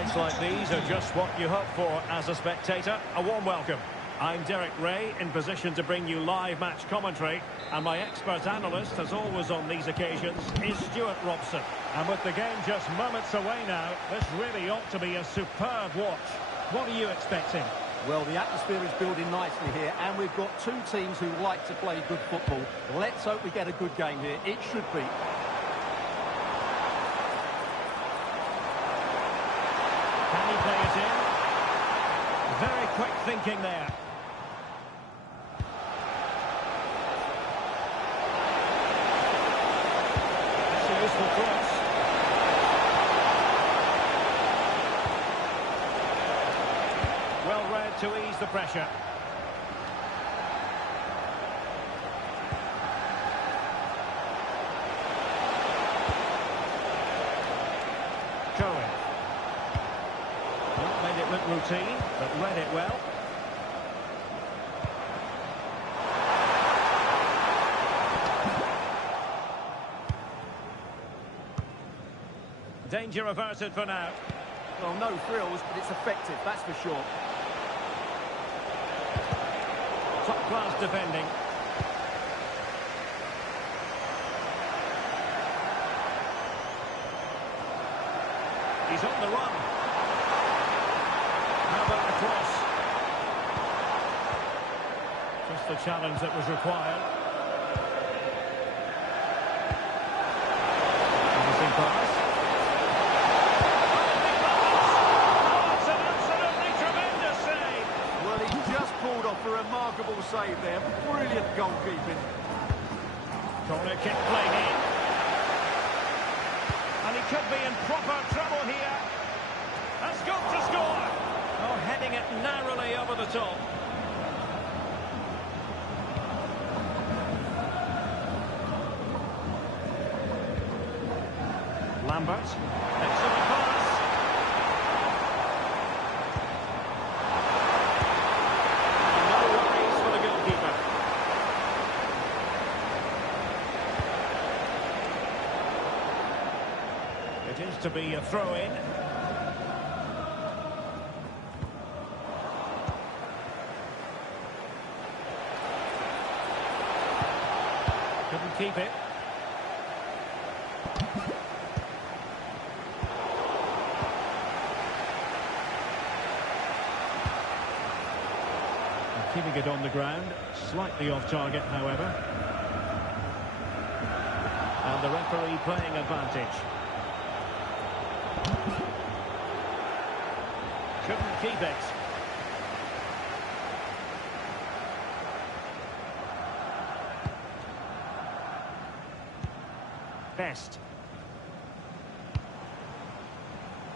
Nights like these are just what you hope for as a spectator. A warm welcome. I'm Derek Ray, in position to bring you live match commentary, and my expert analyst, as always on these occasions, is Stuart Robson. And with the game just moments away now, this really ought to be a superb watch. What are you expecting? Well, the atmosphere is building nicely here, and we've got two teams who like to play good football. Let's hope we get a good game here. It should be. Can he play it in? Very quick thinking there. That's a useful cross. Well read to ease the pressure. Cohen. Not made it look routine, but read it well. Danger averted for now. Well, no thrills, but it's effective, that's for sure. Top-class defending. He's on the run. How about the cross? Just the challenge that was required. Interesting pass. Oh, it's an absolutely tremendous save. Well, he just pulled off a remarkable save there. Brilliant goalkeeping. Corner kick played in. And he could be in proper trouble here. Has got to score. Oh, heading it narrowly over the top. Lambert. Excellent pass. No worries for the goalkeeper. It is to be a throw-in. Couldn't keep it. Keeping it on the ground, slightly off target, however. And the referee playing advantage. Couldn't keep it. Best.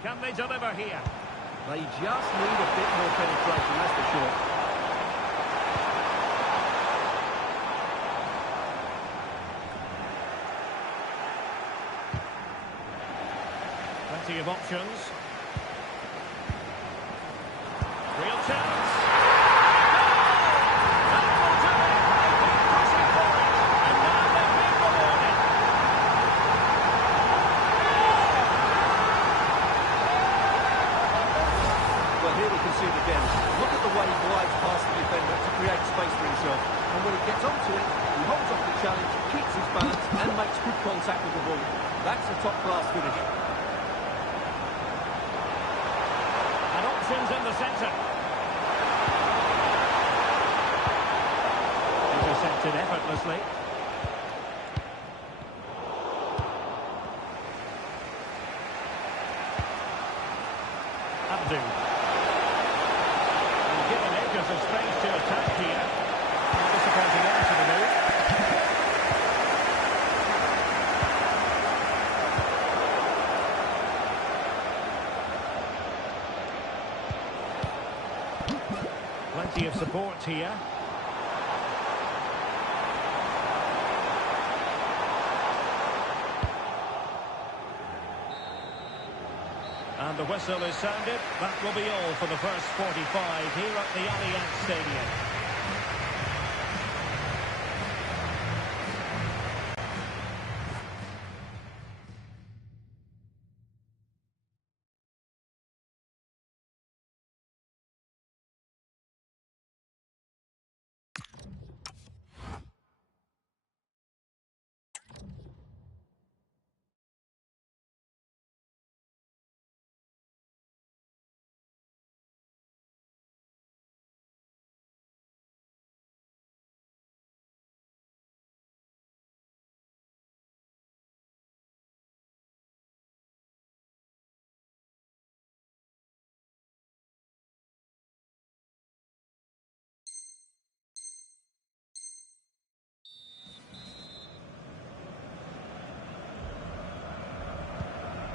Can they deliver here? They just need a bit more penetration, that's for sure. Plenty of options. Real chance. Well, here we can see it again. Look at the way he glides past the defender to create space for himself. And when he gets onto it, he holds off the challenge, keeps his balance, and makes good contact with the ball. That's a top-class finish. Options in the centre. Intercepted effortlessly. Abdu. Given acres of space to attack here. Disappointing end to the move. Plenty of support here. And the whistle is sounded. That will be all for the first 45 here at the Allianz Stadium.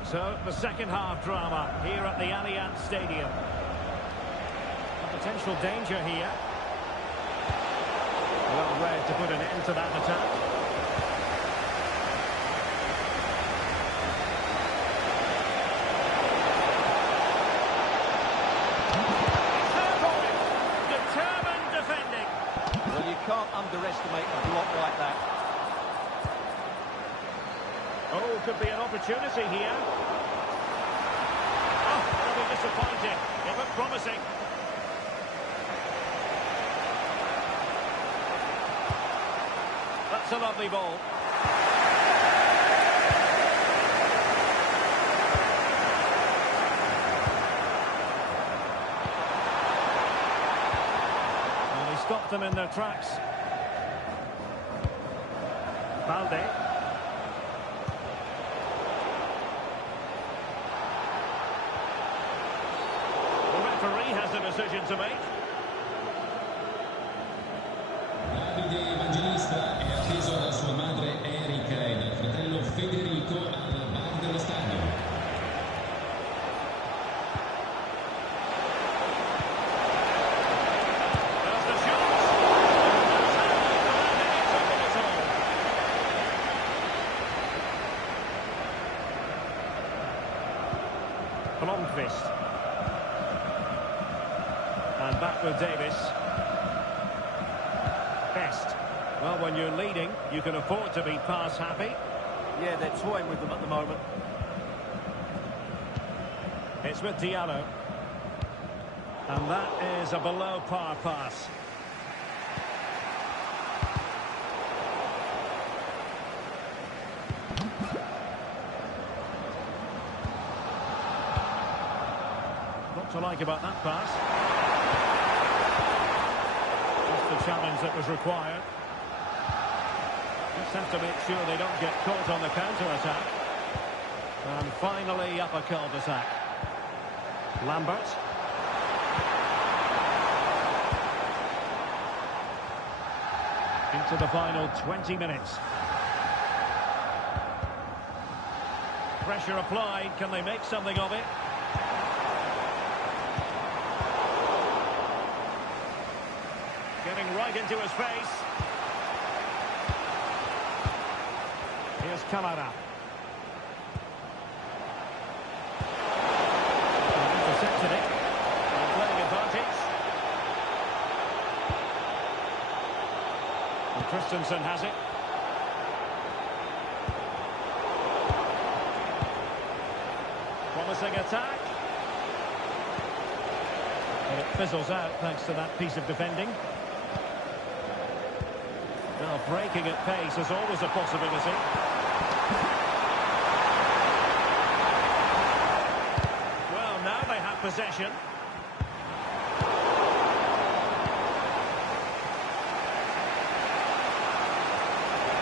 So, the second half drama here at the Allianz Stadium. A potential danger here. Well read to put an end to that attack. Determined defending. Well, you can't underestimate a block like that. Oh, could be an opportunity here. Oh, that'll be disappointing. It looked promising. That's a lovely ball. And he stopped them in their tracks. Balde. The referee has a decision to make. Davide Evangelista è atteso da sua madre Erika e dal fratello Federico al bar dello stadio. There's the shot. Blomqvist. And back with Davis. Best. Well, when you're leading, you can afford to be pass happy. Yeah, they're toying with them at the moment. It's with Diallo. And that is a below par pass. What to like about that pass? Just the challenge that was required. Just have to make sure they don't get caught on the counter-attack. And finally, up a cul-de-sac. Lambert. Into the final 20 minutes. Pressure applied. Can they make something of it? Getting right into his face. Here's Kamara. Intercepted it. And playing advantage. And Christensen has it. Promising attack. And it fizzles out thanks to that piece of defending. Well, breaking at pace is always a possibility. Well, now they have possession.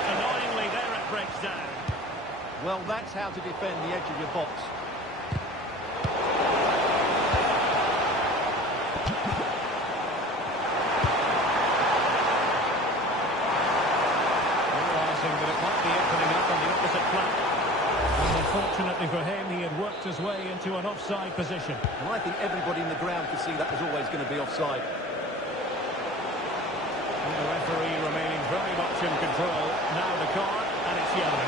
Annoyingly, there it breaks down. Well, that's how to defend the edge of your box. That it might be opening up on the opposite flank. And unfortunately for him, he had worked his way into an offside position. And I think everybody in the ground could see that was always going to be offside. And the referee remaining very much in control. Now the card, and it's yellow.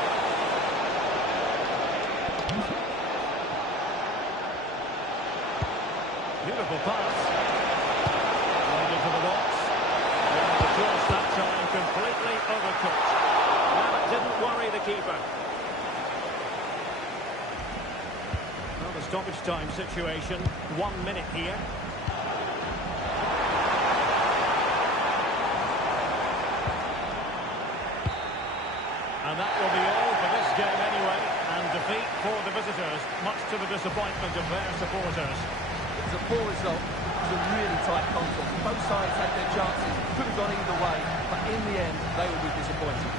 Beautiful pass. Right into the box. And the cross that time completely overcooked. Well, it didn't worry the keeper. Well, the stoppage time situation, 1 minute here. And that will be all for this game anyway. And defeat for the visitors, much to the disappointment of their supporters. It was a poor result. It was a really tight contest. Both sides had their chances. Could have gone either way. But in the end, they will be disappointed.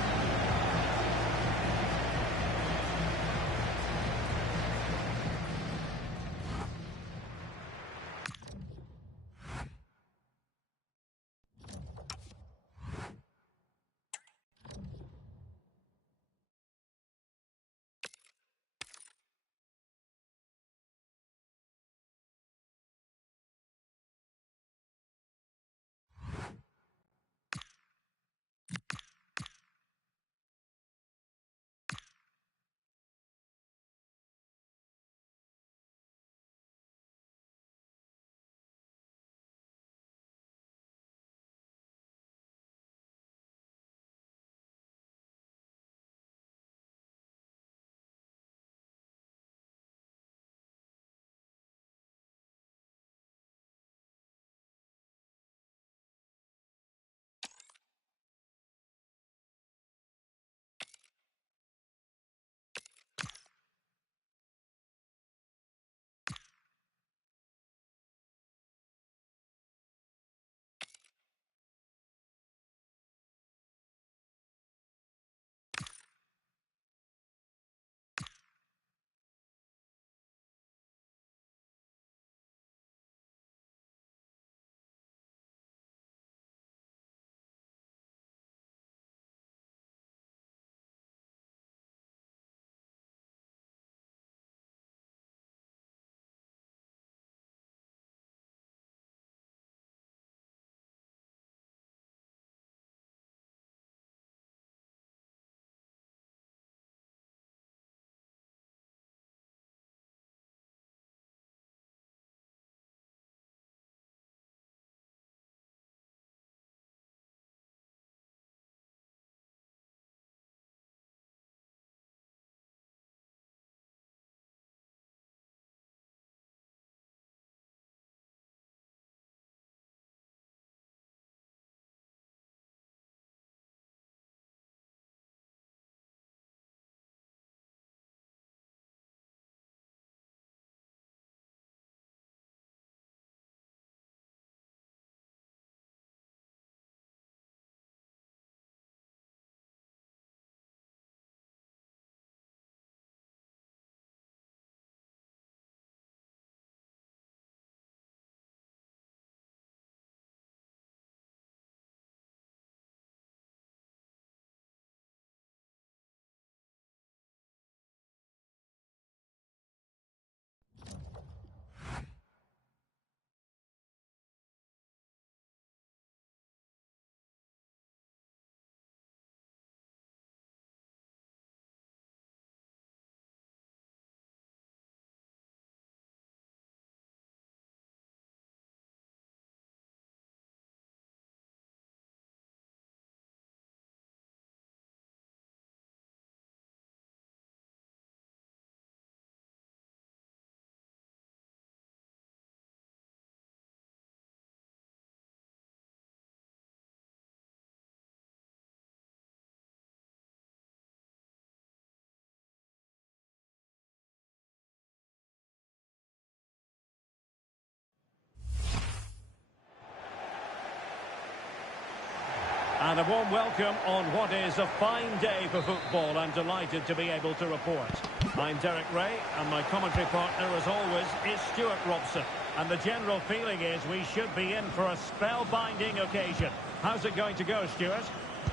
a warm welcome on what is a fine day for football. I'm delighted to be able to report. I'm Derek Ray, and my commentary partner, as always, is Stuart Robson. And the general feeling is we should be in for a spellbinding occasion. How's it going to go, Stuart?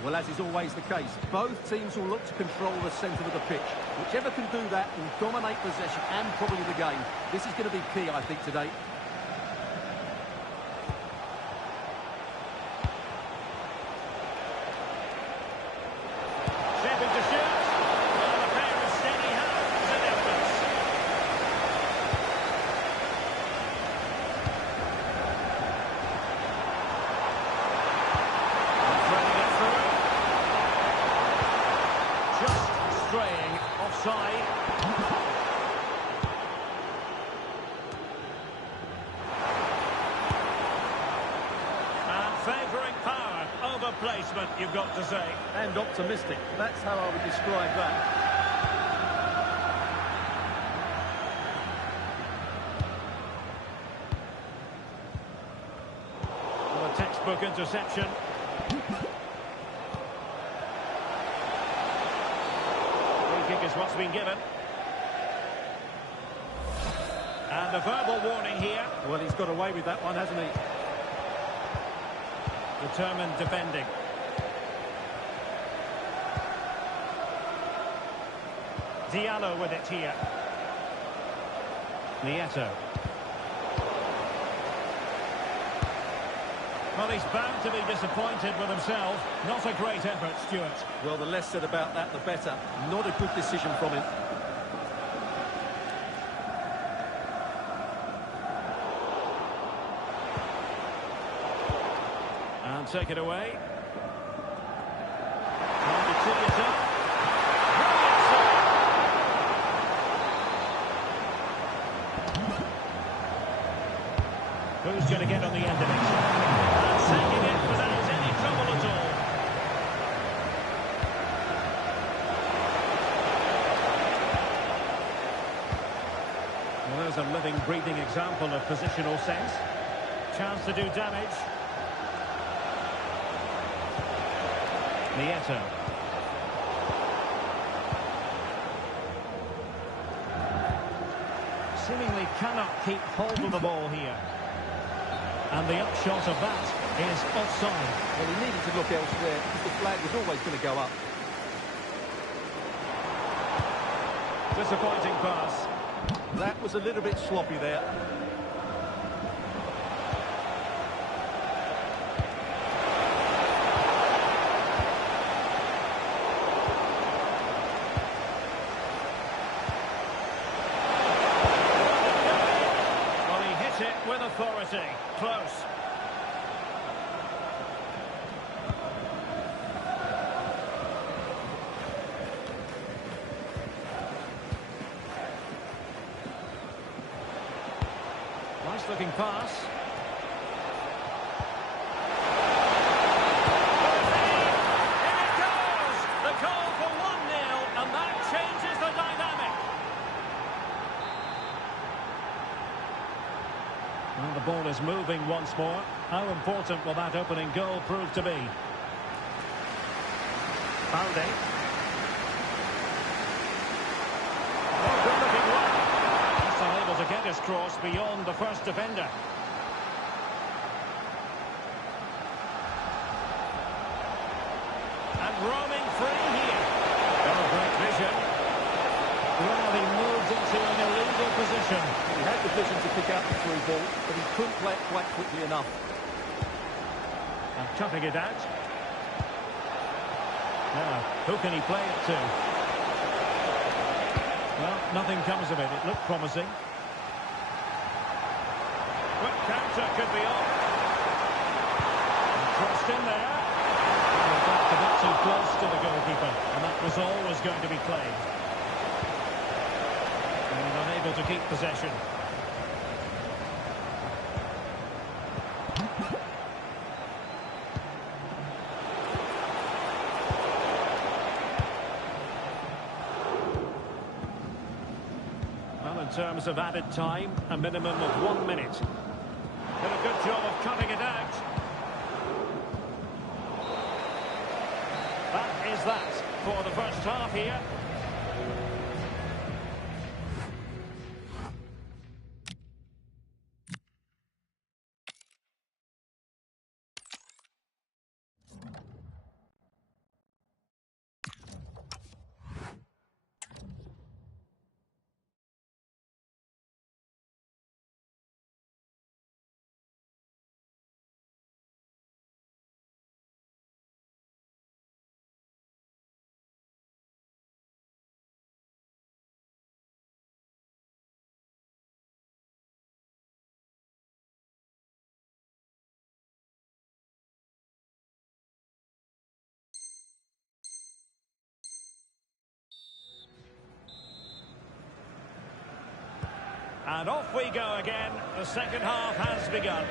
Well, as is always the case, both teams will look to control the centre of the pitch. Whichever can do that will dominate possession and probably the game. This is going to be key, I think, today. Shaping to shoot. Well, a pair of steady hands and efforts. Threading it through. Just straying offside. And favouring power over placement, you've got to say. And optimistic. That's how I would describe that. Well, a textbook interception. Free kick is what's been given. And a verbal warning here. Well, he's got away with that one, hasn't he? Determined defending. Diallo with it here. Nieto. Well, he's bound to be disappointed with himself. Not a great effort, Stuart. Well, the less said about that, the better. Not a good decision from him. And take it away. Trying to tee it up. Brilliant save. Who's going to get on the end of it? And taking it without any trouble at all. Well, there's a living, breathing example of positional sense. Chance to do damage. Nieto. Seemingly cannot keep hold of the ball here. And the upshot of that is offside. Well, he needed to look elsewhere because the flag was always going to go up. Disappointing pass. That was a little bit sloppy there. With authority. Close. Nice looking pass. Here it goes! The goal for 1-0, and that changes the dynamic. Well, the ball is moving once more. How important will that opening goal prove to be? Balde. Oh, good looking one. Just unable to get his cross beyond the first defender. And roaming free here. Oh, great vision. Well, he moved into an illegal position. He had the vision to pick out the through ball, but he couldn't play it quite quickly enough. And cutting it out. Now, who can he play it to? Well, nothing comes of it. It looked promising. Quick counter could be on. And crossed in there. Well, that's a bit too close to the goalkeeper, and that was always going to be claimed. And unable to keep possession. Well, in terms of added time, a minimum of 1 minute. Did a good job of cutting it out. that for the first half here. And off we go again. The second half has begun.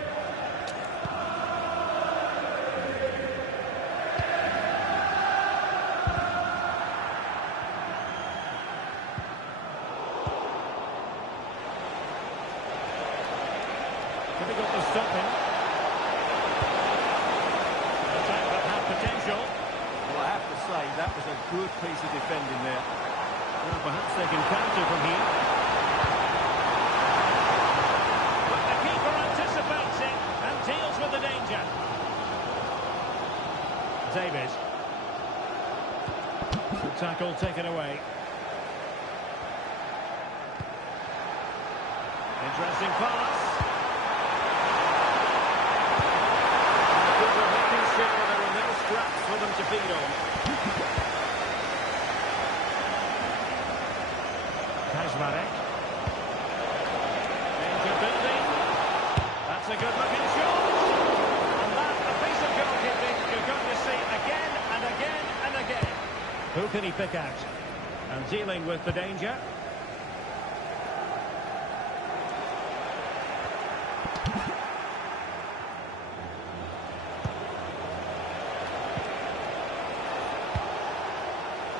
Difficult to stop him. An attack that had potential. Well, I have to say, that was a good piece of defending there. Well, perhaps they can counter from here. Deals with the danger. David. The tackle taken away. Interesting pass. And the keeper making sure there are no scraps for them to feed on. Kazmarek. Danger building. That's a good-looking shot. And that, a piece of goalkeeping you're going to see again and again and again. Who can he pick out? And dealing with the danger.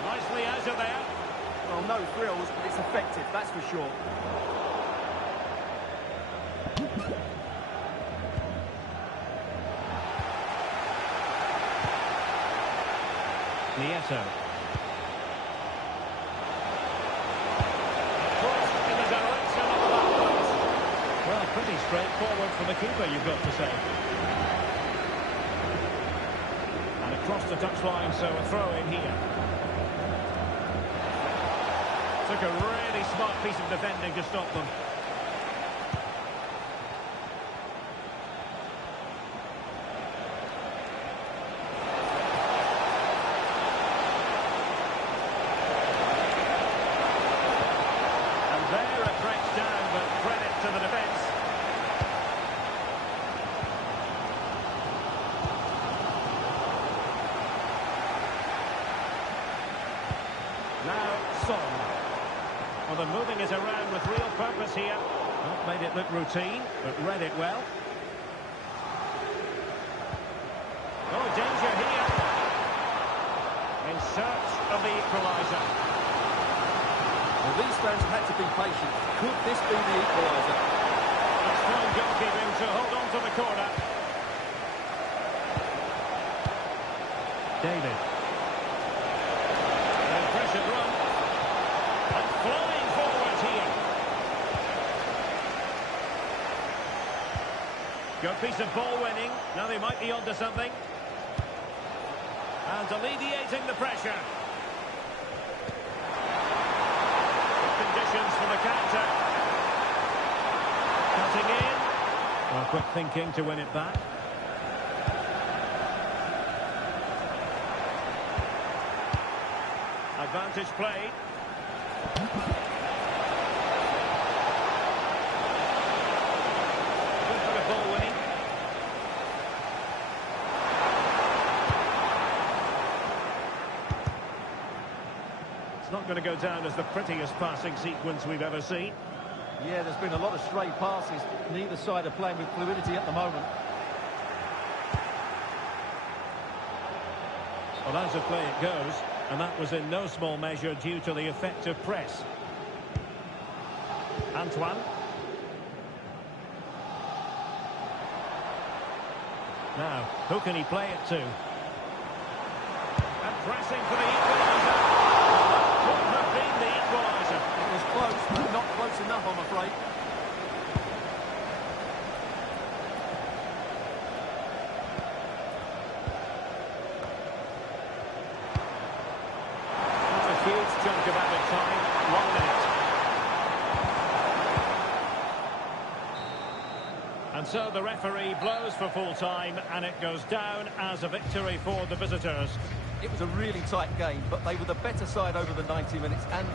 Nicely out of there. Well, no thrills, but it's effective, that's for sure. Nieto. Cross in the direction of the back post. Well, pretty straightforward for the keeper, you've got to say. And across the touchline, so a throw in here. Took a really smart piece of defending to stop them. Well, they're moving it around with real purpose here. Not made it look routine, but read it well. Oh, danger here. In search of the equaliser. Well, these fans have had to be patient. Could this be the equaliser? That's fine goalkeeping to hold on to the corner. David. And pressured run. And flying forward here. Good piece of ball winning. Now they might be onto something. And alleviating the pressure. Good conditions for the counter. Cutting in. Well, quick thinking to win it back. Advantage played. Good bit of ball winning. It's not going to go down as the prettiest passing sequence we've ever seen. Yeah, there's been a lot of stray passes. Neither side are playing with fluidity at the moment. Well, as a play it goes, and that was in no small measure due to the effective press. Antoine. Now, who can he play it to? And Pressing for the equaliser. Could have been the equaliser. It was close, but not close enough, I'm afraid. That's a huge chunk of added time. 1 minute. And so the referee blows for full time, and it goes down as a victory for the visitors. It was a really tight game, but they were the better side over the 90 minutes, and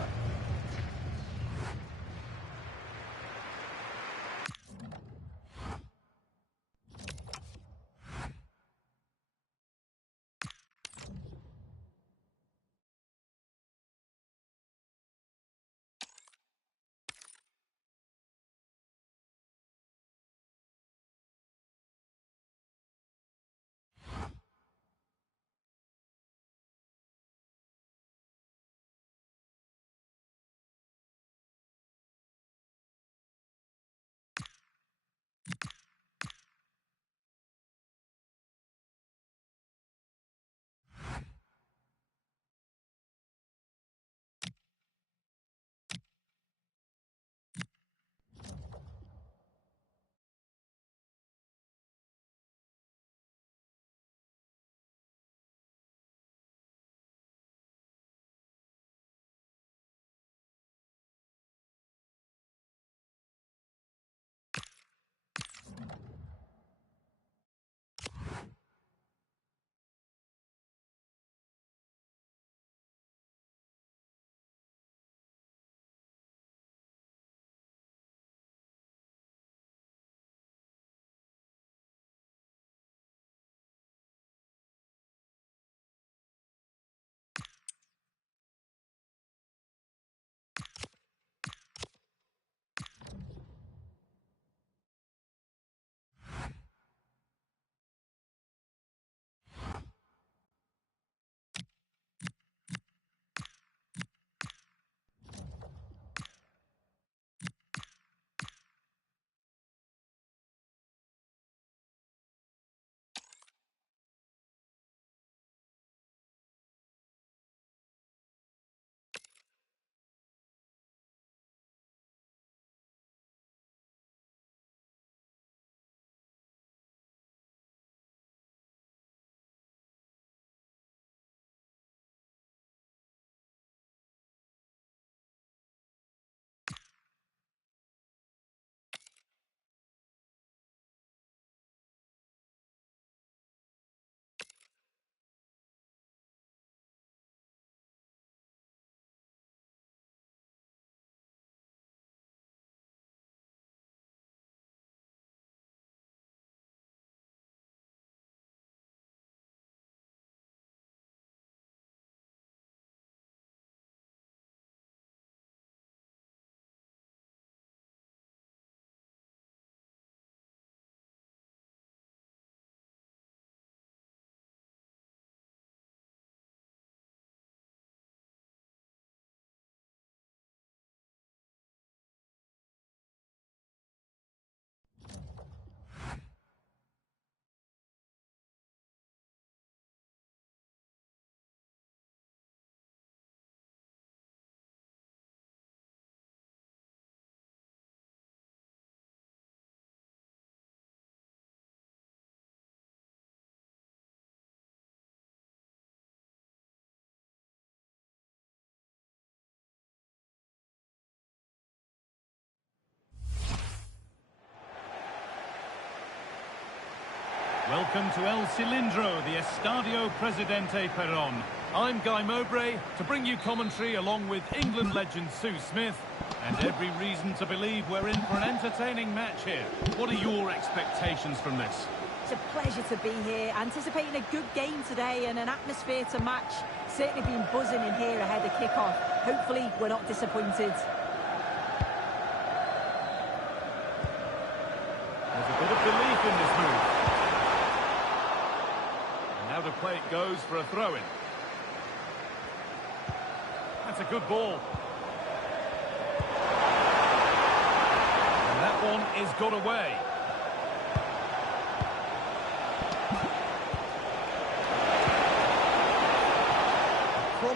Welcome to El Cilindro, the Estadio Presidente Perón. I'm Guy Mowbray to bring you commentary along with England legend Sue Smith, and every reason to believe we're in for an entertaining match here. What are your expectations from this? It's a pleasure to be here, anticipating a good game today and an atmosphere to match. Certainly been buzzing in here ahead of kick-off. Hopefully we're not disappointed. There's a bit of belief in this move. And now the play it goes for a throw-in. That's a good ball. And that one is got away.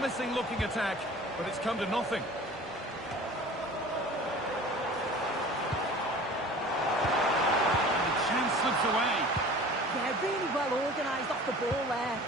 Promising looking attack, but it's come to nothing. And the chance slips away. Yeah, really well organised off the ball there.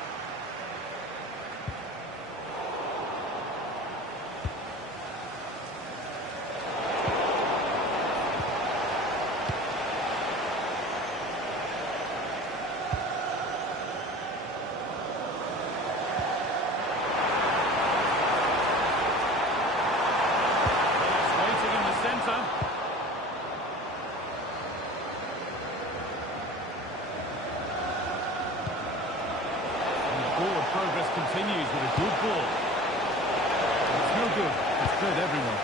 Forward progress continues with a good ball. It's no good. It's cleared everyone.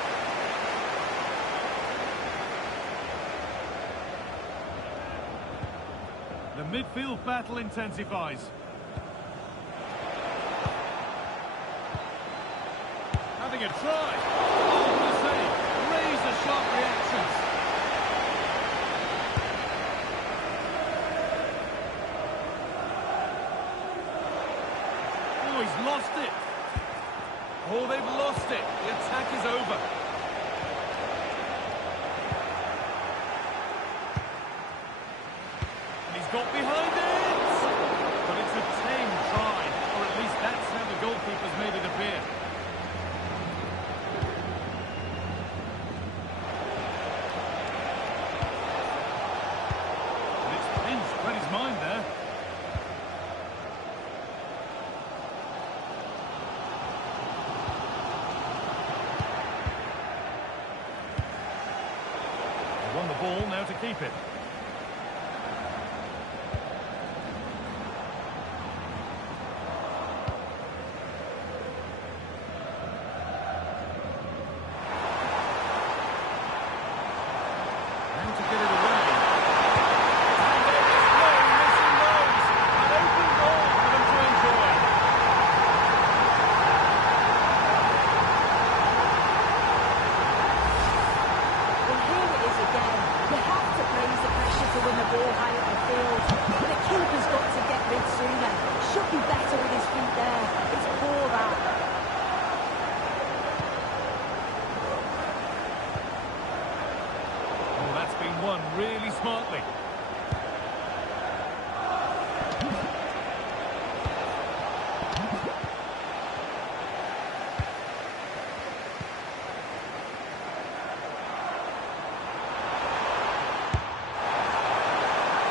The midfield battle intensifies. Having a try. Oh, what a save. Razor-sharp reactions. Oh, he's lost it. Oh, they've lost it. The attack is over. And he's got behind it. But it's a tame try, or at least that's how the goalkeeper's made it appear. And it's pinched Freddie's mind there. Won the ball, now to keep it. Now to get it away. And there is no missing those. An open goal for them to enjoy. Well, here it is again. You have to raise the pressure to win the ball high up the field. But the keeper's got to get rid sooner. Should be better with his feet there. It's poor, that. Oh, that's been won really smartly.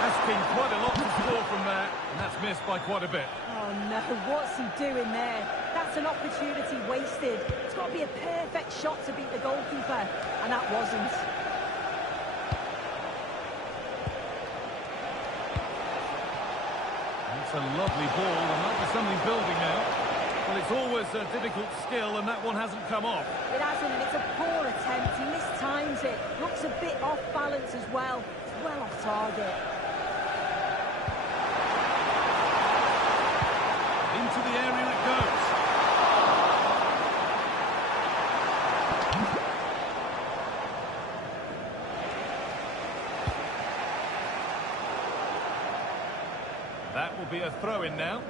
That's been quite a lot to score from there, and that's missed by quite a bit. Oh, no. What's he doing there? That's an opportunity wasted. It's got to be a perfect shot to beat the goalkeeper, and that wasn't. It's a lovely ball, and might be something building now. Well, it's always a difficult skill, and that one hasn't come off. It hasn't, and it's a poor attempt. He mistimes it. Looks a bit off balance as well. It's well off target. Into the area it goes. That will be a throw-in now.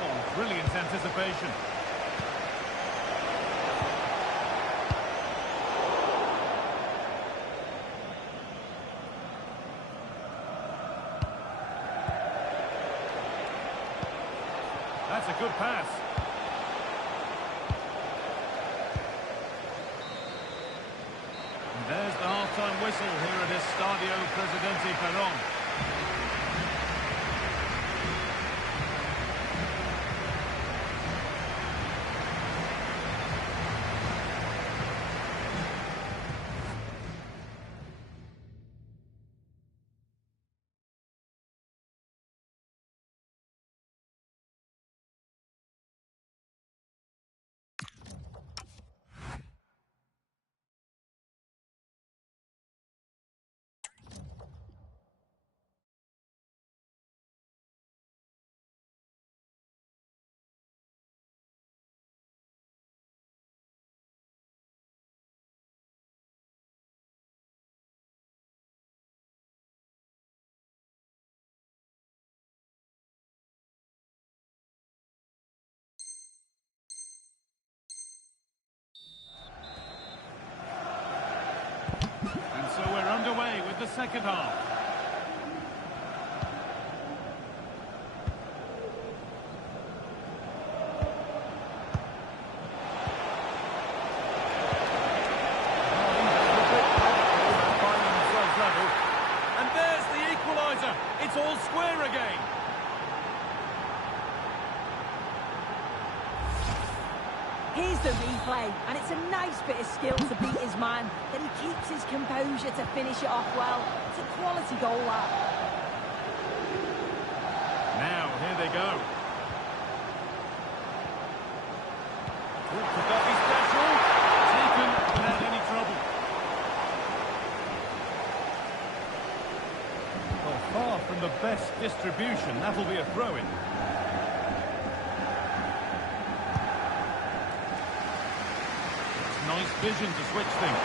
Oh, brilliant anticipation. That's a good pass. And there's the half-time whistle here at Estadio Presidente Perón. second half. And there's the equaliser. It's all square again. Here's the replay, and it's a nice bit of skill to beat his man. Then he keeps his composure to finish it off well. It's a quality goal, that. Now, here they go. Forgot his special. Taken without any trouble. Well, far from the best distribution. That'll be a throw-in. Nice vision to switch things.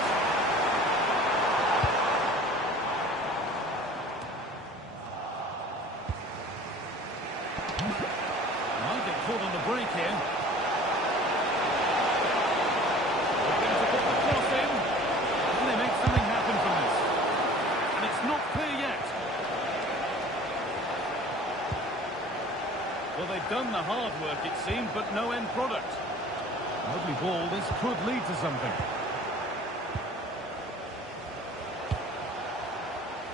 Might get caught on the break here. Looking to put the cross in. Can they make something happen from this? And it's not clear yet. Well, they've done the hard work, it seemed, but no end product. Lovely ball, this could lead to something.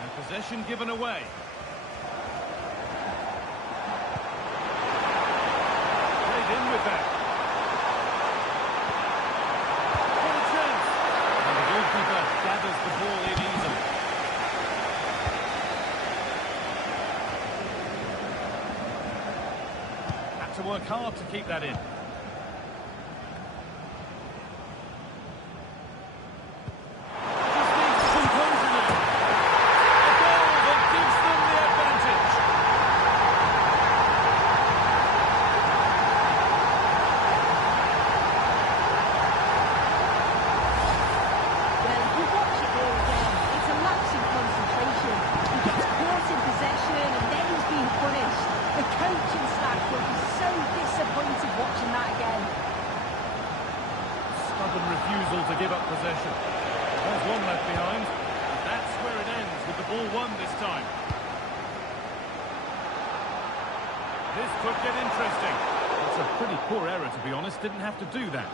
And possession given away. Played in with that. What a chance! And the goalkeeper gathers the ball in easily. Had to work hard to keep that in. Refusal to give up possession. There's one left behind. And that's where it ends, with the ball won this time. This could get interesting. It's a pretty poor error, to be honest. Didn't have to do that.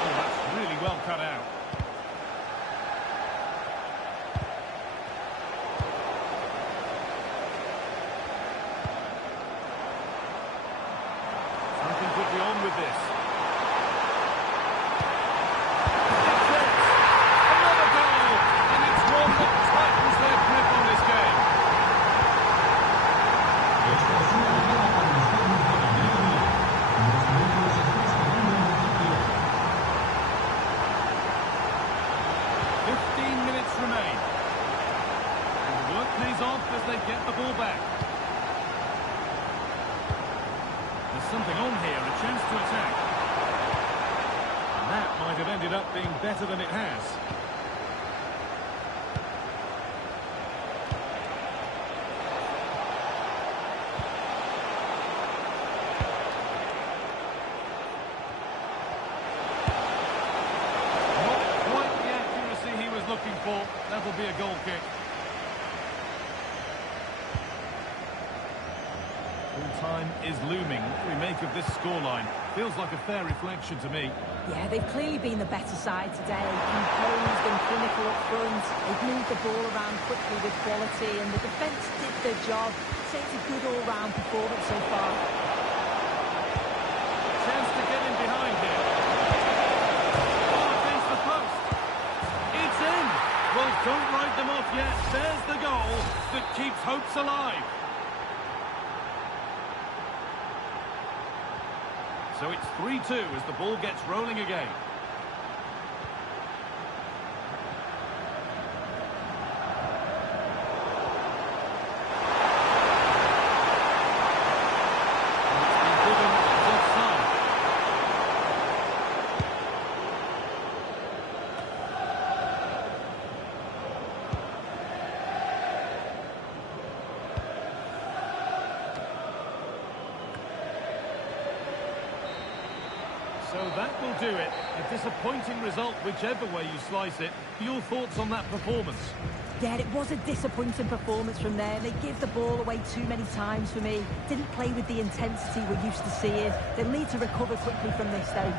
Oh, that's really well cut out. On with this. Another goal! And it's one that tightens their grip on this game. 15 minutes remain. And the work pays off as they get the ball back. There's something on here, a chance to attack. And that might have ended up being better than it has. Not quite the accuracy he was looking for. That'll be a goal kick. Time is looming. What do we make of this scoreline? Feels like a fair reflection to me. Yeah, they've clearly been the better side today. Composed and clinical up front. They've moved the ball around quickly with quality, and the defence did their job. So it's a good all-round performance so far. Chance to get in behind here. Oh, against the post. It's in. Well, don't write them off yet. There's the goal that keeps hopes alive. So it's 3-2 as the ball gets rolling again. will do it. A disappointing result, whichever way you slice it. Your thoughts on that performance? Yeah, it was a disappointing performance from there. They give the ball away too many times for me. Didn't play with the intensity we're used to seeing. They'll need to recover quickly from this, though.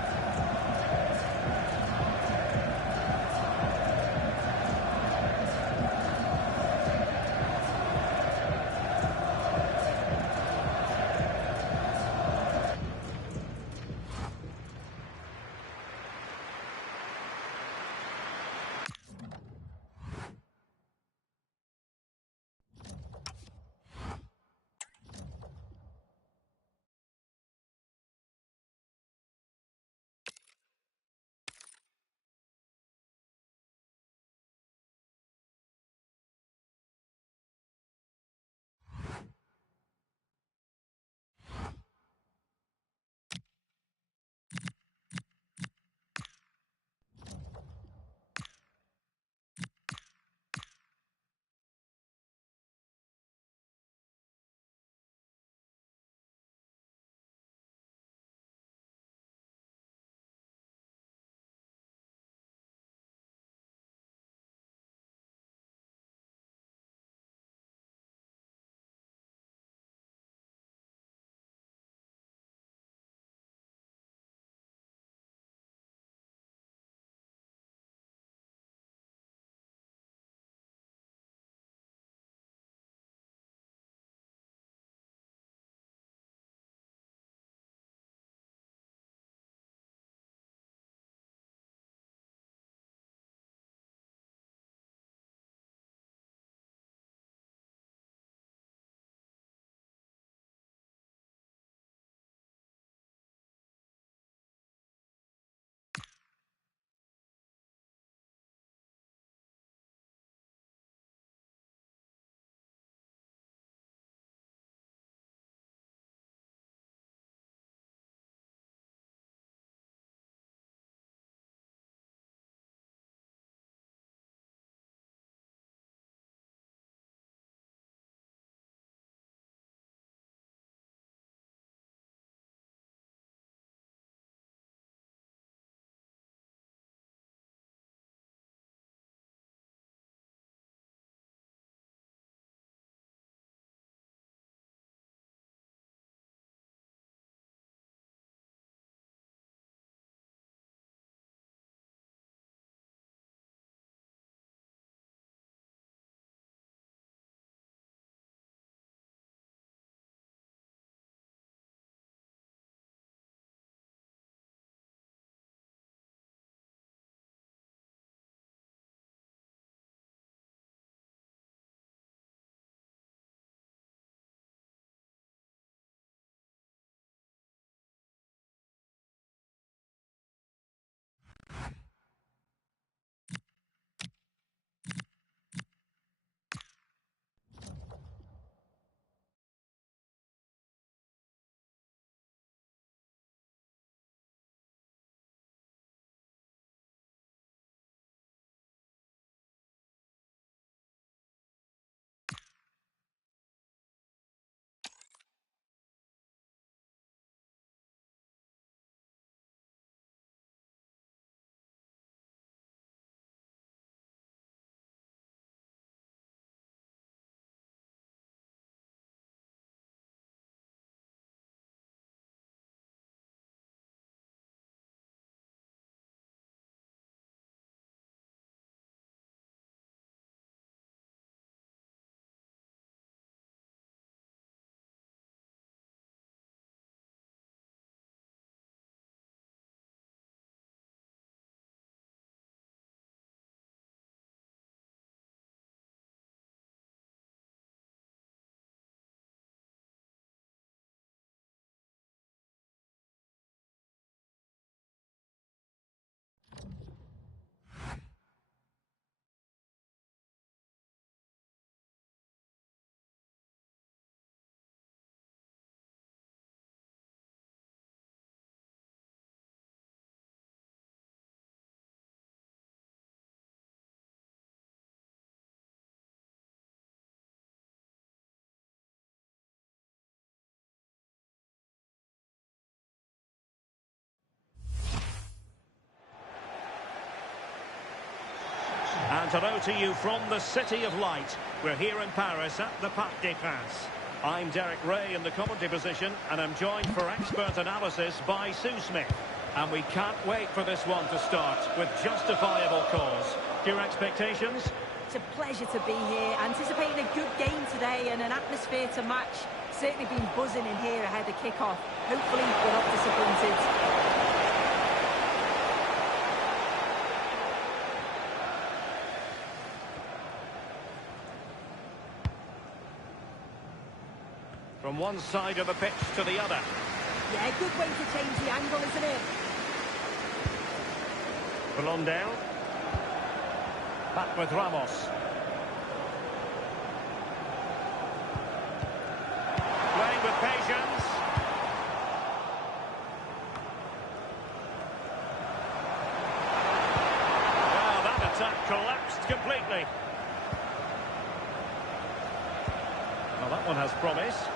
And hello to you from the City of Light. We're here in Paris at the Parc des Princes. I'm Derek Ray in the commentary position, and I'm joined for expert analysis by Sue Smith. And we can't wait for this one to start with justifiable cause. Your expectations? It's a pleasure to be here, anticipating a good game today and an atmosphere to match. Certainly been buzzing in here ahead of kick-off. Hopefully we're not disappointed. From one side of the pitch to the other. Yeah, good way to change the angle, isn't it? Ballon down. Back with Ramos. Playing with patience. Well, that attack collapsed completely. Well, that one has promise.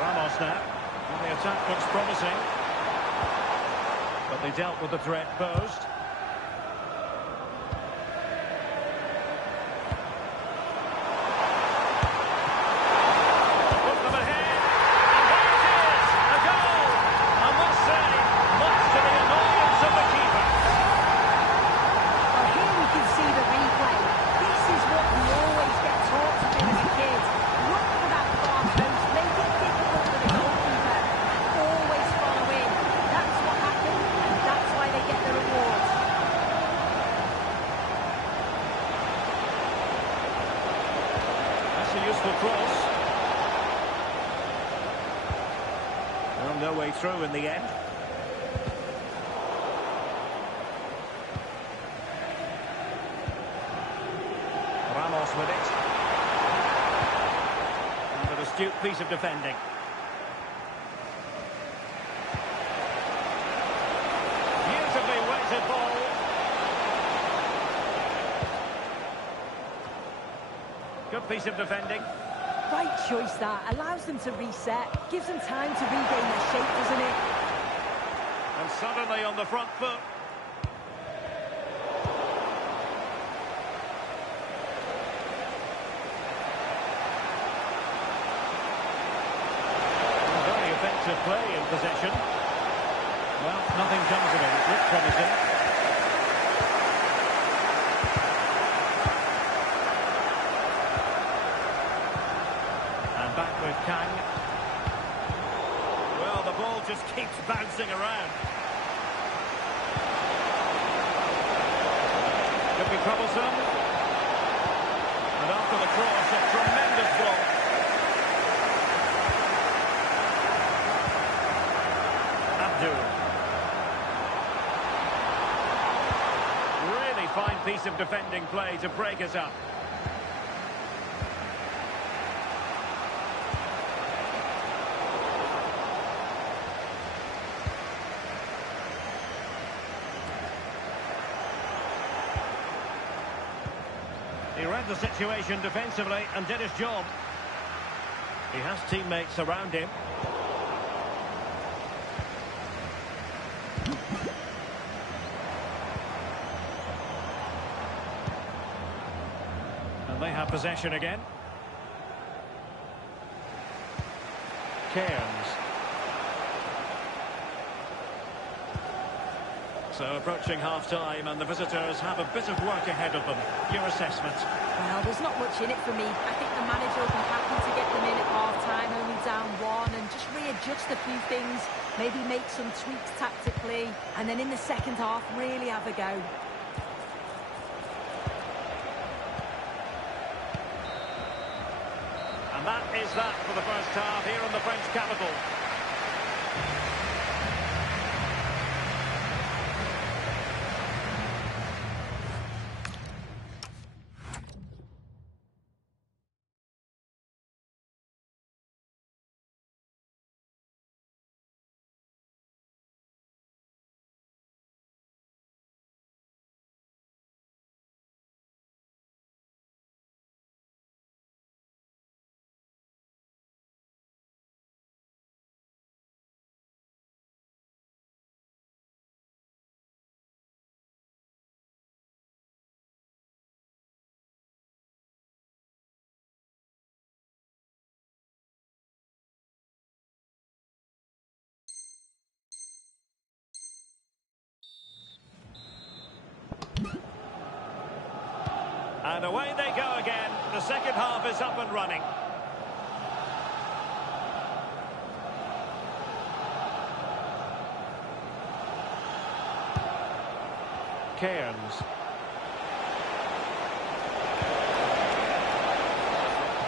Ramos now. And the attack looks promising. But they dealt with the threat posed. Put them ahead. And there it is! A goal! I must say, much to the annoyance of the keeper. Well, here we can see the replay. This is what we always get taught to do as a kid. Look for that far post, make it difficult for the goalkeeper, and always follow in. That's what happened, and that's why they get the rewards. That's a useful cross. Well, no way through in the end. Ramos with it. And an astute piece of defending. Beautifully weighted ball. Good piece of defending. Right choice that, allows them to reset, gives them time to regain their shape, doesn't it? And suddenly on the front foot. Very effective play in possession. Well, nothing comes of it. It looks promising. And back with Kang. Well, the ball just keeps bouncing around. Could be troublesome. And after the cross, a tremendous block. Abdul. Really fine piece of defending play to break us up. He read the situation defensively and did his job. He has teammates around him. And they have possession again. Cairns. So approaching half-time, and the visitors have a bit of work ahead of them. Your assessment? Well, there's not much in it for me. I think the manager will be happy to get them in at half-time, only down one, and just readjust a few things, maybe make some tweaks tactically, and then in the second half, really have a go. And that is that for the first half here in the French capital. And away they go again. The second half is up and running. Cairns.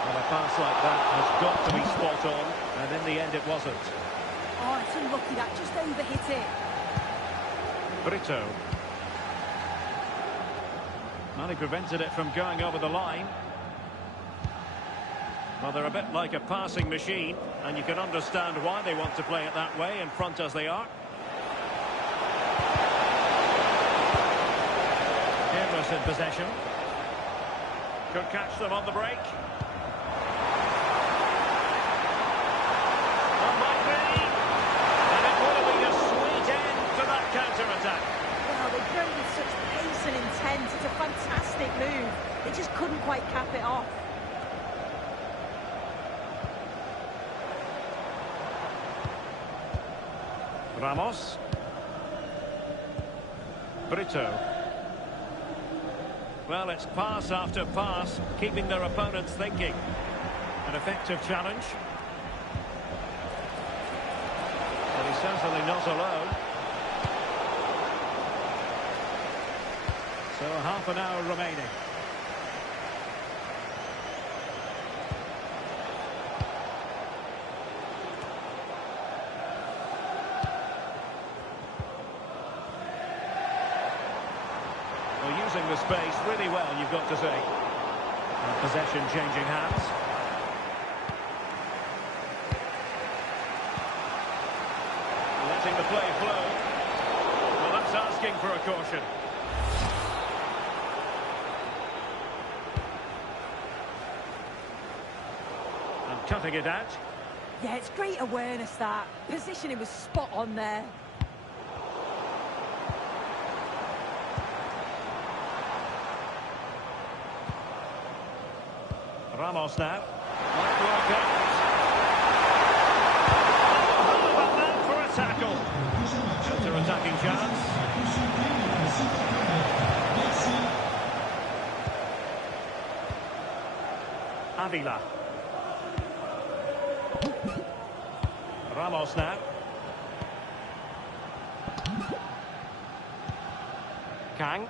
Well, a pass like that has got to be spot on, and in the end it wasn't. Oh, it's unlucky that just overhit it. Brito. Well, he prevented it from going over the line. Well, they're a bit like a passing machine, and you can understand why they want to play it that way, in front as they are. Careless in possession. Could catch them on the break. Oh, might be. And it would have been a sweet end to that counter-attack. Well, they go with such pace and intent. It's a fantastic move. They just couldn't quite cap it off. Ramos. Brito. Well, it's pass after pass, keeping their opponents thinking. An effective challenge. But he's certainly not alone. So half an hour remaining. Well, using the space really well, you've got to say. And possession changing hands. Letting the play flow. Well, that's asking for a caution. And cutting it out. Yeah, it's great awareness, that. Positioning was spot on there. Ramos now. Might work out. How about that for a tackle? Counter-attacking chance. Avila. Ramos now. Kang.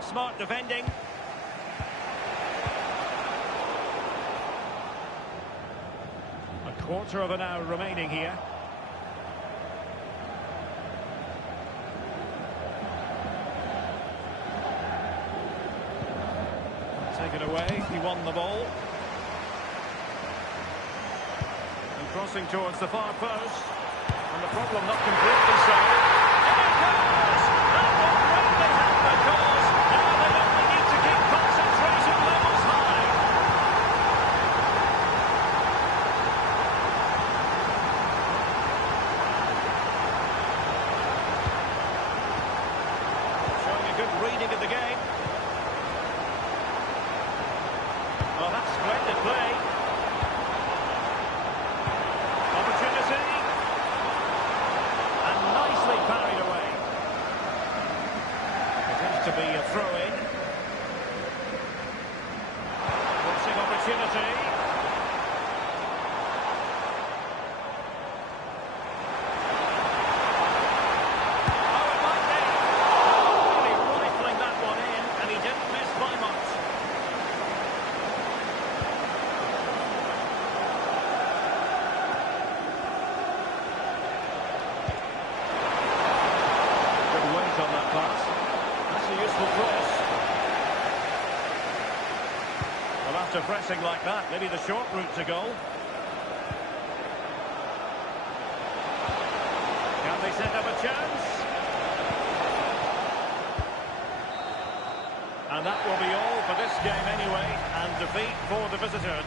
Smart defending. Quarter of an hour remaining here. Taken away, he won the ball. And crossing towards the far post. And the problem not completely solved. And it goes! That will greatly help the cause. Now they only need to keep concentration levels high. Reading of the game. Well, that's splendid play. Opportunity. And nicely parried away. It is to be a throw-in. Forcing opportunity. After pressing like that, maybe the short route to goal. Can they set up a chance? And that will be all for this game anyway, and defeat for the visitor.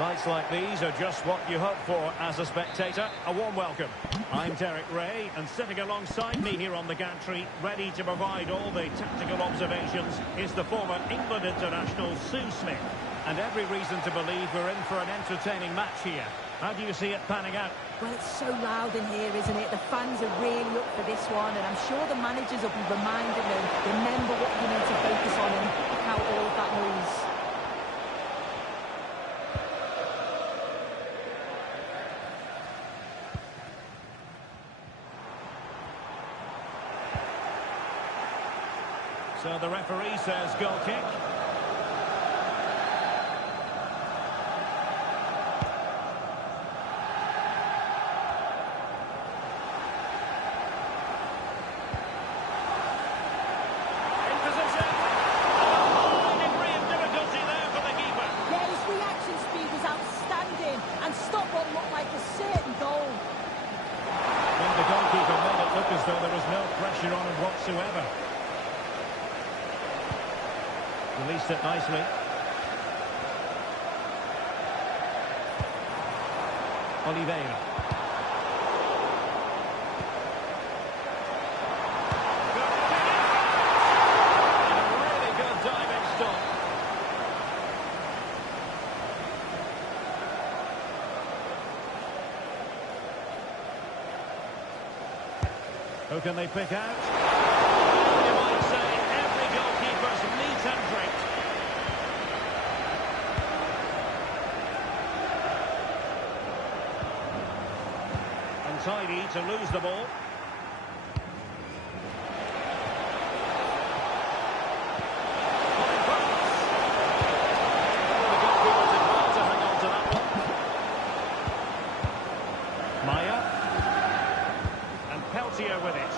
Nights like these are just what you hope for as a spectator. A warm welcome. I'm Derek Ray, and sitting alongside me here on the gantry, ready to provide all the tactical observations, is the former England international Sue Smith. And every reason to believe we're in for an entertaining match here. How do you see it panning out? Well, it's so loud in here, isn't it? The fans are really up for this one, and I'm sure the managers will be reminding them, remember what you need to focus on and pick out all of that noise. So the referee says goal kick. In position. Oh, degree of difficulty there for the keeper. Yeah, his reaction speed was outstanding and stopped what looked like a certain goal. I think the goalkeeper made it look as though there was no pressure on him whatsoever. Released it nicely. Oliveira. And a really good diving stop. Who can they pick out? You might say every goalkeeper's meat and drink. Untidy to lose the ball. Fine pass. The goalkeeper did well to hang on to that one. Maya. And Peltier with it.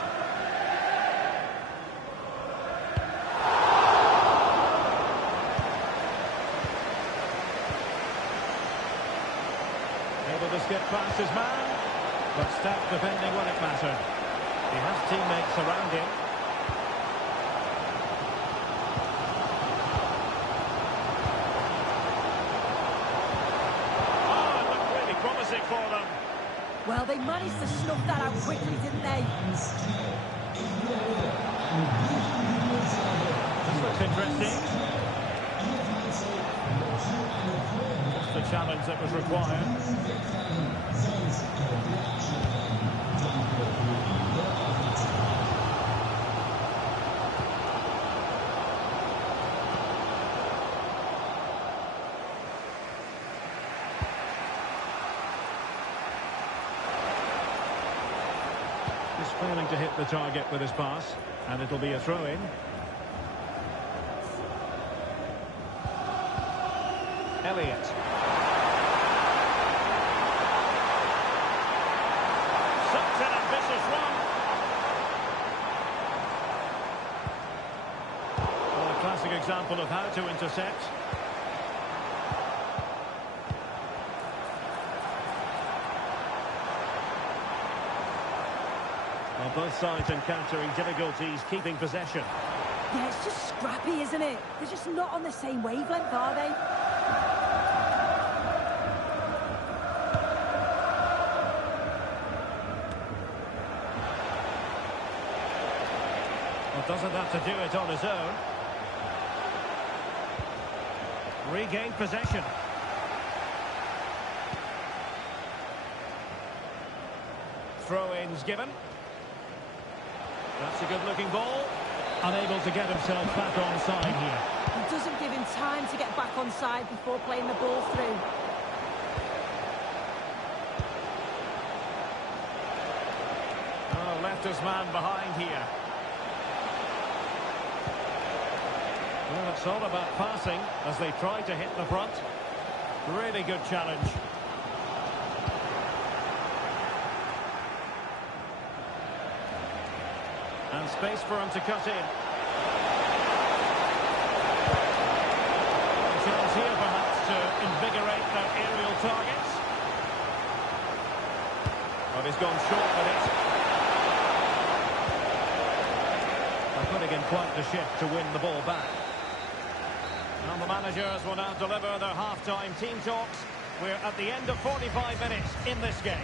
Able to skip past his man, but stout defending when it mattered. He has teammates around him. Oh, it looked really promising for them. Well, they managed to snuff that out quickly, didn't they? This looks interesting. Just the challenge that was required. He's failing to hit the target with his pass, and it'll be a throw-in. Elliott. Such an ambitious run. Well, a classic example of how to intercept. Well, both sides encountering difficulties keeping possession. Yeah, it's just scrappy, isn't it? They're just not on the same wavelength, are they? Well, doesn't have to do it on his own. Regained possession. Throw-ins given. That's a good-looking ball. Unable to get himself back onside here. It doesn't give him time to get back onside before playing the ball through. Oh, left his man behind here. Well, it's all about passing as they try to hit the front. Really good challenge. And space for him to cut in. A chance here perhaps to invigorate their aerial targets. But he's gone short with it. They're putting in quite the shift to win the ball back. And the managers will now deliver their half-time team talks. We're at the end of 45 minutes in this game.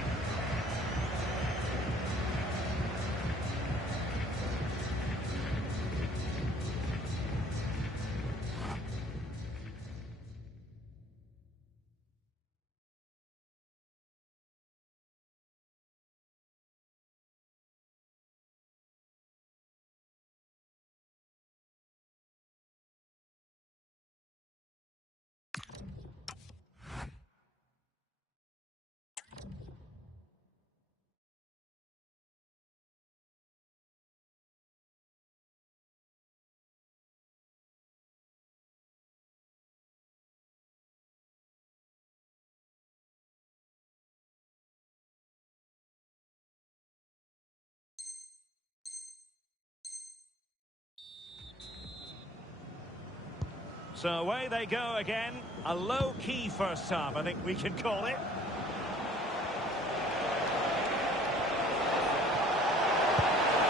So away they go again. A low-key first half, I think we can call it.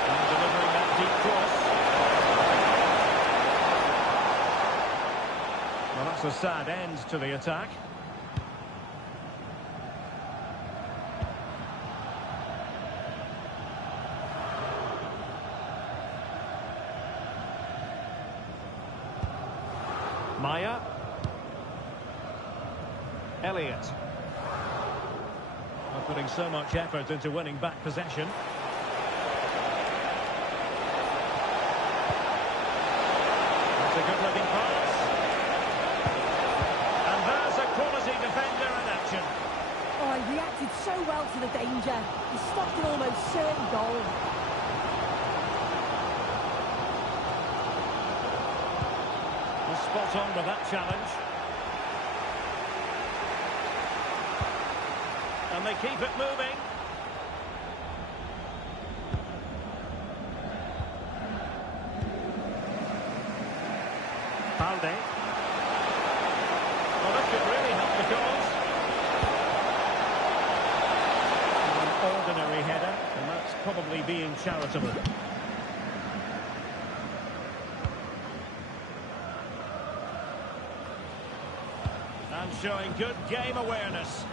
And delivering that deep cross. Well, that's a sad end to the attack. Maya. Elliott. Not putting so much effort into winning back possession. That's a good-looking pass. And there's a quality defender in action. Oh, he reacted so well to the danger. He stopped an almost certain goal. Spot on with that challenge. And they keep it moving. Balde. Well, this could really help the cause. An ordinary header, and that's probably being charitable. Showing good game awareness.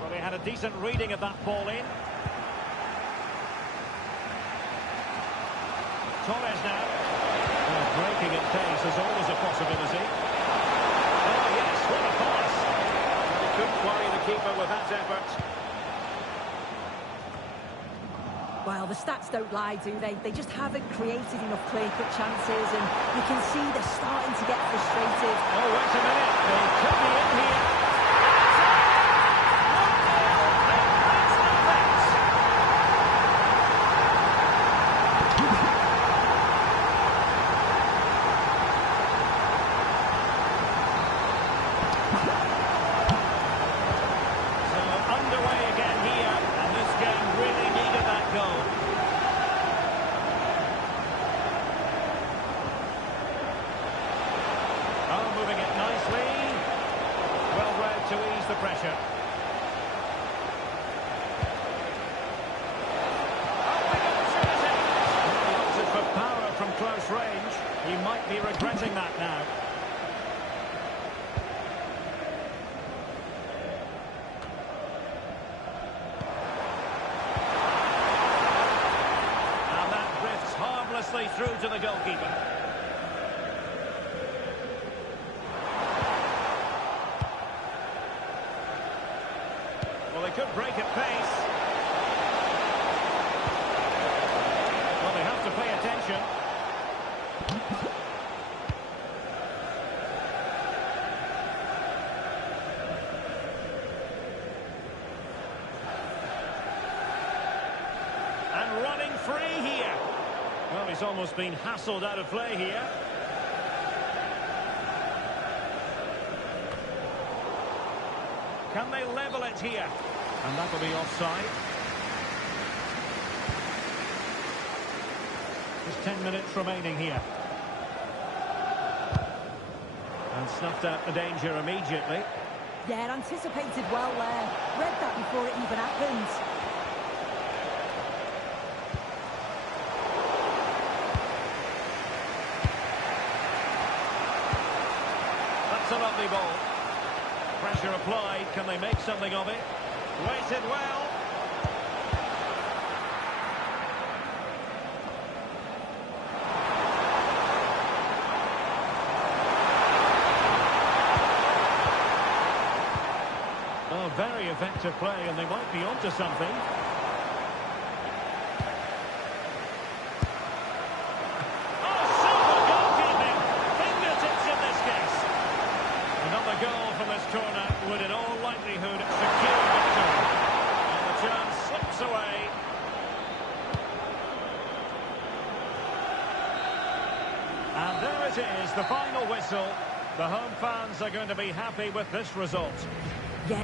Well, he had a decent reading of that ball in. Torres now. Well, breaking at pace is always a possibility. Oh, yes, what a pass. Well, he couldn't worry the keeper with that effort. Well, the stats don't lie, do they? They just haven't created enough clear-cut chances, and you can see they're starting to get frustrated. Oh, wait a minute. They could be in here. So underway again here, and this game really needed that goal. Oh, moving it nicely. Well read to ease the pressure. Oh, big opportunity. He opted for power from close range. He might be regretting that now. And that drifts harmlessly through to the goalkeeper. Well, they could break at pace. Well, they have to pay attention. And running free here. Well, he's almost been hassled out of play here. Can they level it here? And that will be offside. Just 10 minutes remaining here. And snuffed out the danger immediately. Yeah, anticipated well there. Read that before it even happened. That's lovely ball. Pressure applied. Can they make something of it? Waited well. Oh, very effective play, and they might be onto something. Oh, super goalkeeping! Fingertips in this case. Another goal from this corner would in all likelihood secure victory. And the chance slips away. And there it is, the final whistle. The home fans are going to be happy with this result. Yeah.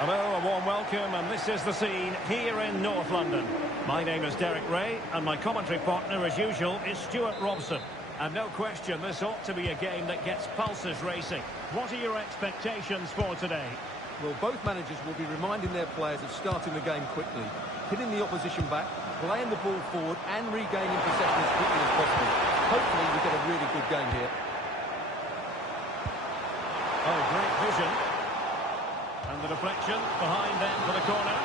Hello, a warm welcome, and this is the scene here in North London. My name is Derek Ray, and my commentary partner, as usual, is Stuart Robson. And no question, this ought to be a game that gets pulses racing. What are your expectations for today? Well, both managers will be reminding their players of starting the game quickly, hitting the opposition back, playing the ball forward, and regaining possession as quickly as possible. Hopefully, we get a really good game here. Oh, great vision. And the deflection behind them for the corner.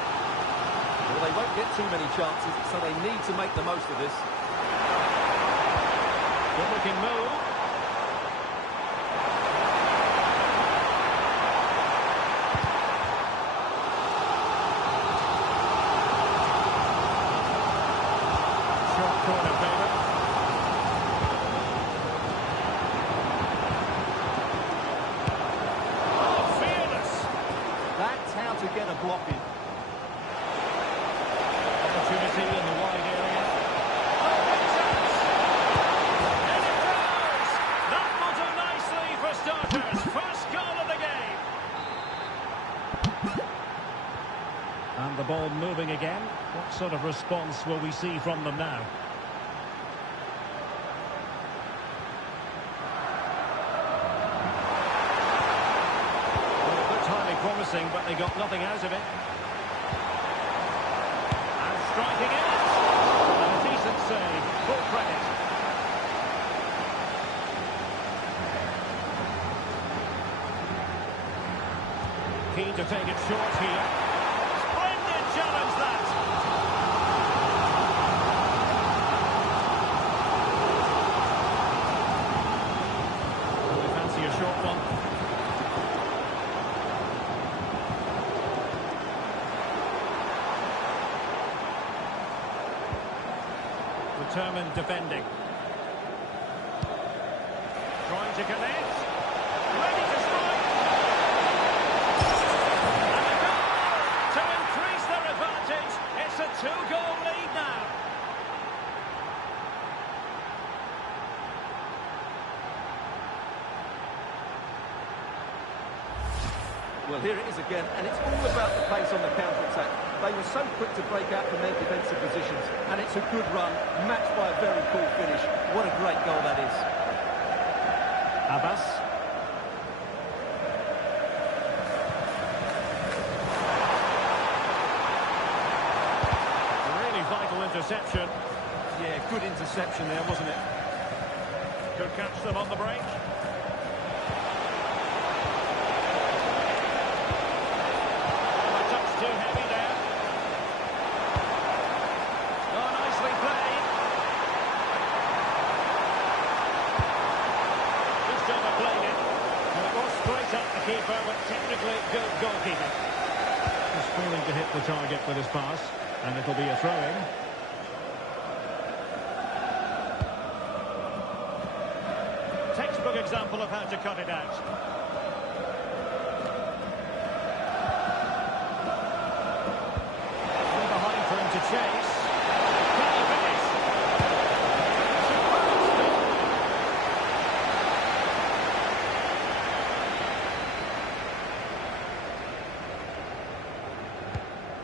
Well, they won't get too many chances, so they need to make the most of this. Good looking move. Short corner favour. Oh, fearless. That's how to get a block in. Opportunity in the wide area. Oh, what a chance! And it goes! That will do nicely for starters. First goal of the game. And the ball moving again. What sort of response will we see from them now? Well, it looked highly promising, but they got nothing out of it. Striking it, and a decent save, full credit. Keen to take it short here. Splendid challenge, that. Well, they fancy a short one. Determined defending. Trying to connect. Ready to strike. And a goal to increase their advantage. It's a two-goal lead now. Well, here it is again, and it's all about the pace on the counter-attack. They were so quick to break out from their defensive positions, and it's a good run, matched by a very cool finish. What a great goal that is. Abbas. A really vital interception. Yeah, good interception there, wasn't it? Could catch them on the break. Too heavy there. Oh, nicely played. Good job of playing it. Well, it was straight at the keeper, but technically good goalkeeping. Just failing to hit the target with his pass, and it'll be a throw-in. Textbook example of how to cut it out. To chase. Can he finish?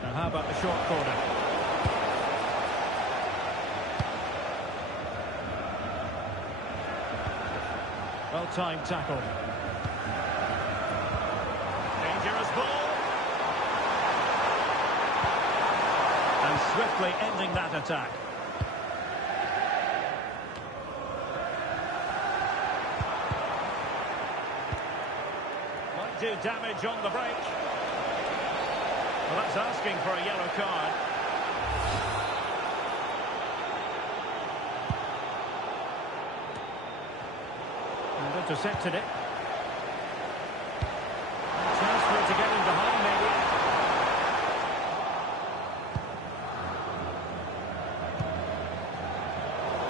Now how about the short corner? Well-timed tackle. Dangerous ball. And swiftly ending that attack. Might do damage on the break. Well, that's asking for a yellow card. And intercepted it. Chance for it to get him behind, maybe.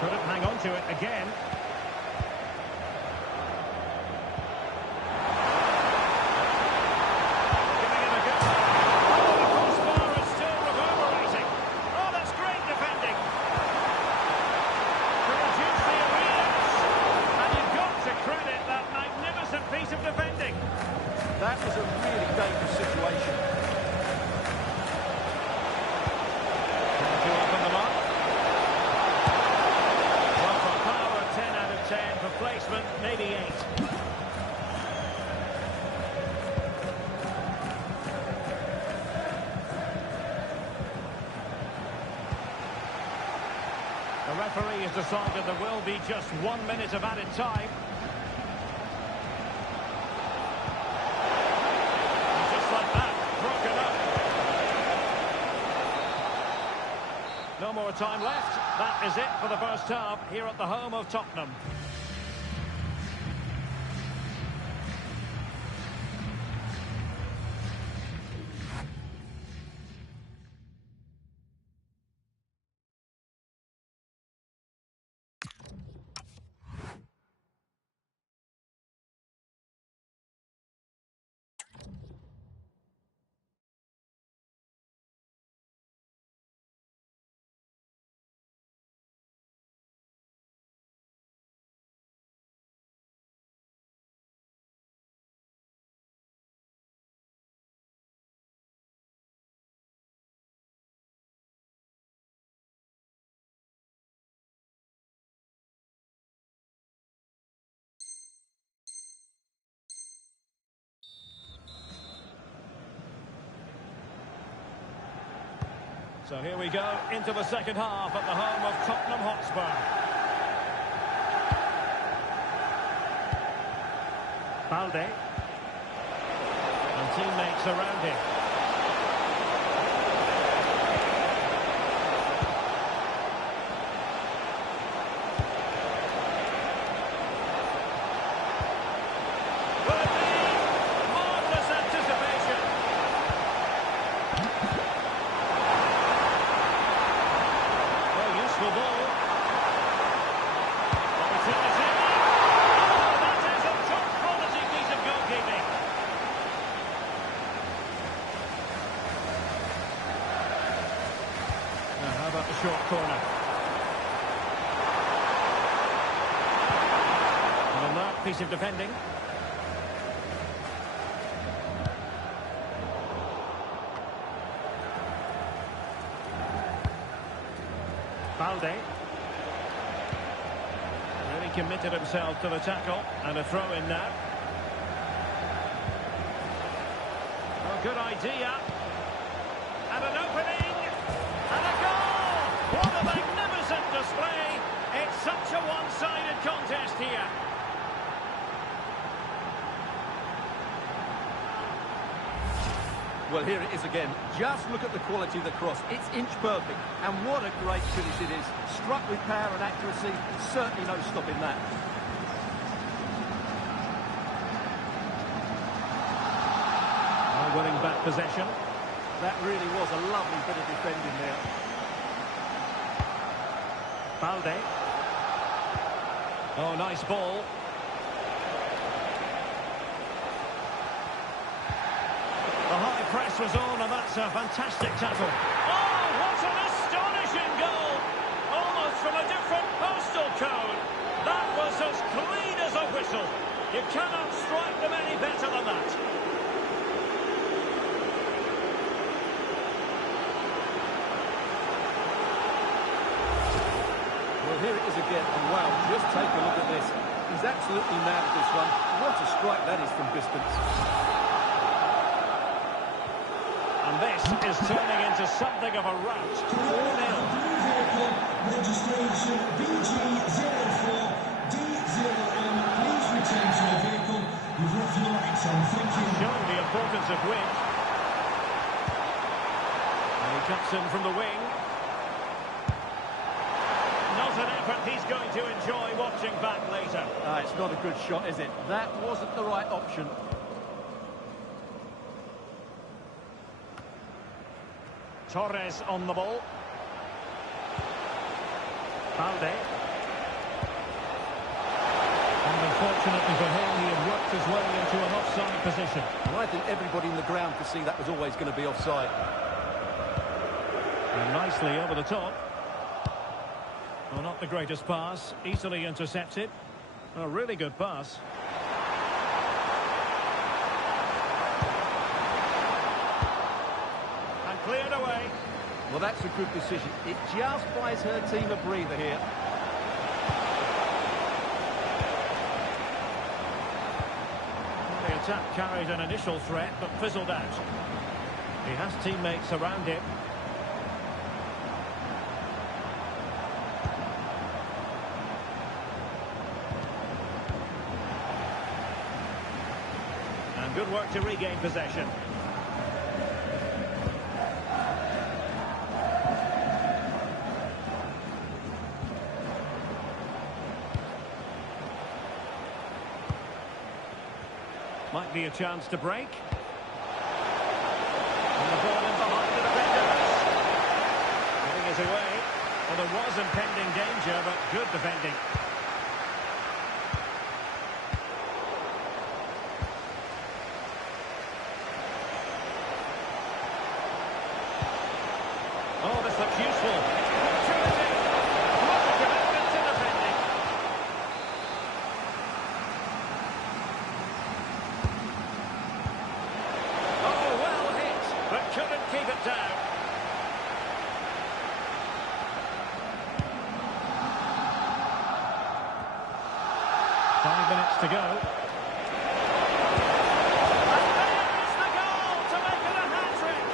Couldn't hang on to it again. Giving it a go. Oh, the crossbar is still reverberating. Oh, that's great defending. To reduce the awareness. And you've got to credit that magnificent piece of defending. That was a really dangerous situation. referee has decided there will be just 1 minute of added time. And just like that, broken up. No more time left. That is it for the first half here at the home of Tottenham. So here we go into the second half at the home of Tottenham Hotspur. Balde. And teammates around him. Will it be? Marvellous anticipation. Useful ball. Opportunity. Oh, that is a top-quality piece of goalkeeping. Now, how about the short corner? An alert piece of defending. Balde. Really committed himself to the tackle, and a throw in now. Oh, good idea. And an opening, and a goal! What a magnificent display! It's such a one-sided contest here. Well, here it is again. Just look at the quality of the cross. It's inch perfect. And what a great finish it is. Struck with power and accuracy. Certainly no stopping that. Winning back possession. That really was a lovely bit of defending there. Balde. Oh, nice ball. The high press was on, and that's a fantastic tackle. Oh, what an astonishing goal! Almost from a different postal code. That was as clean as a whistle. You cannot strike them any better than that. Well, here it is again. And wow, just take a look at this. He's absolutely mad at this one. What a strike that is from distance. And this is turning into something of a rout. 4-0. Registration BG04D0M. Please return to the vehicle. You've left your lights on. Thank you. Showing the importance of wind. And he cuts in from the wing. Not an effort he's going to enjoy watching back later. It's not a good shot, is it? That wasn't the right option. Torres on the ball. Balde. And unfortunately for him, he had worked his way into an offside position. And I think everybody in the ground could see that was always going to be offside. And nicely over the top. Well, not the greatest pass. Easily intercepted. A really good pass. And cleared away. Well, that's a good decision. It just buys her team a breather here. The attack carried an initial threat, but fizzled out. He has teammates around him. work to regain possession. Might be a chance to break. And the ball in behind the defenders. Getting it away. Well, there was impending danger, but good defending. Oh, this looks useful. It's terrific. What a commitment to defending. Oh, well hit, but couldn't keep it down. Five minutes to go. And there is the goal to make it a hat-trick.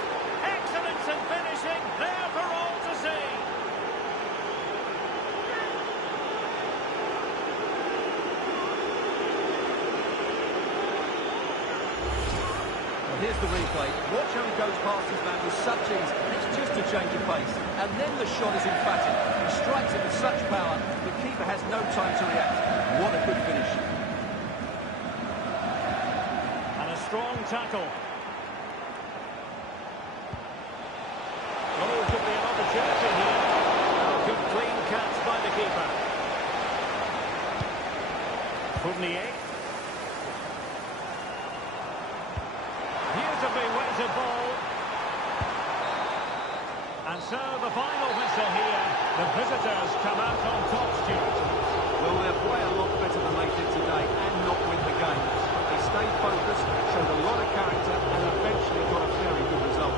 Excellence in finishing, there for all to see. Well, here's the replay. Watch how he goes past his man with such ease. It's just a change of pace. And then the shot is emphatic. He strikes it with such power, the keeper has no time to react. What a good finish. And a strong tackle. Oh, could be an opportunity here. Good clean catch by the keeper. Fournier. Beautifully weighted ball. And so the final whistle here. The visitors come out on top, Stuart. Well, they'll play a lot better than they did today and not win the game. But they stayed focused, showed a lot of character and eventually got a very good result.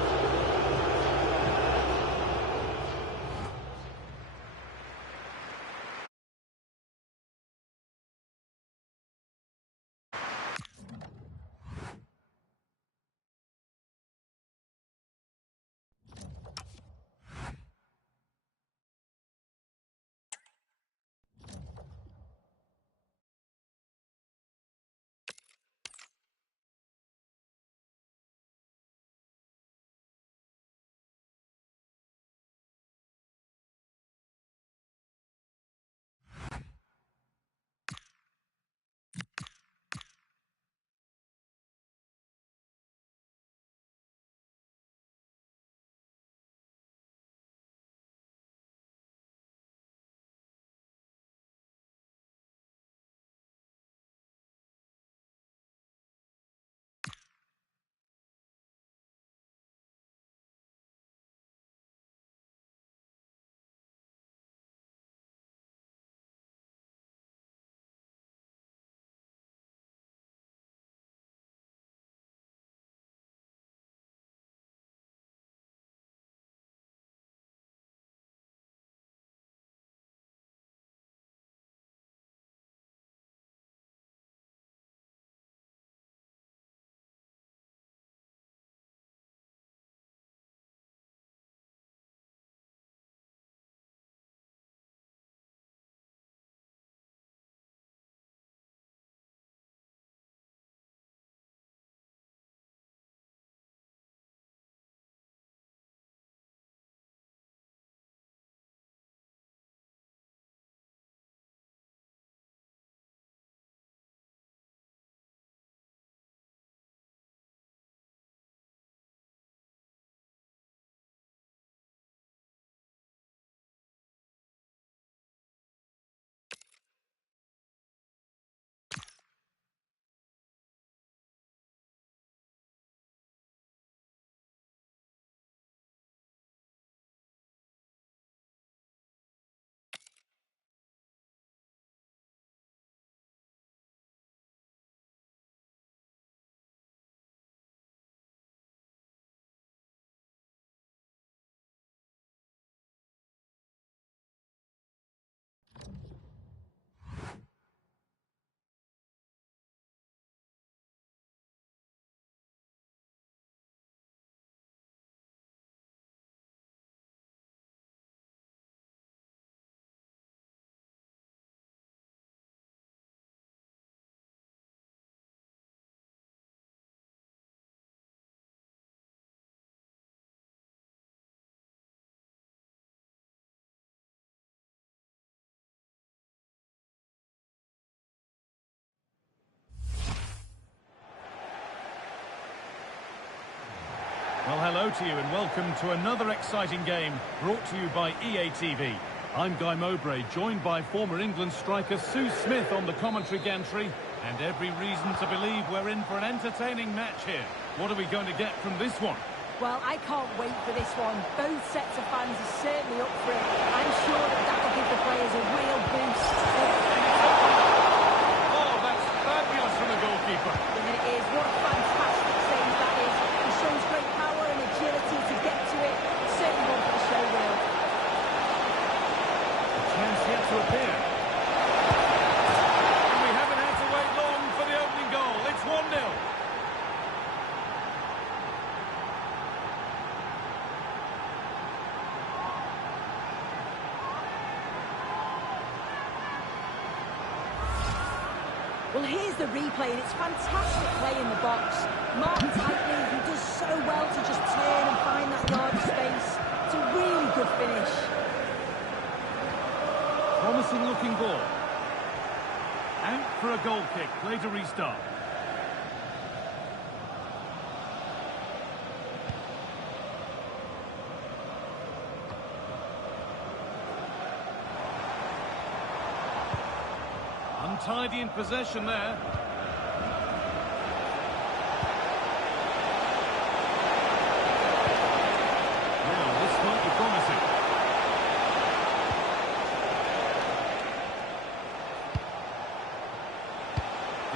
hello to you and welcome to another exciting game brought to you by EA TV. I'm Guy Mowbray, joined by former England striker Sue Smith on the commentary gantry, and every reason to believe we're in for an entertaining match here. What are we going to get from this one? Well, I can't wait for this one. Both sets of fans are certainly up for it. I'm sure that will give the players a real boost. Oh, that's fabulous from the goalkeeper. And it is. What a fantastic save that is. He shows great power and agility to get to it. Certainly one for the show reel. A chance yet to appear. And we haven't had to wait long for the opening goal. It's 1-0. Well, here's the replay, and it's fantastic play in the box. Marked tightly, he does so well to just turn and find that yard of space. It's a really good finish. Promising looking ball. Out for a goal kick. Play to restart. Untidy in possession there. Well, this might be promising.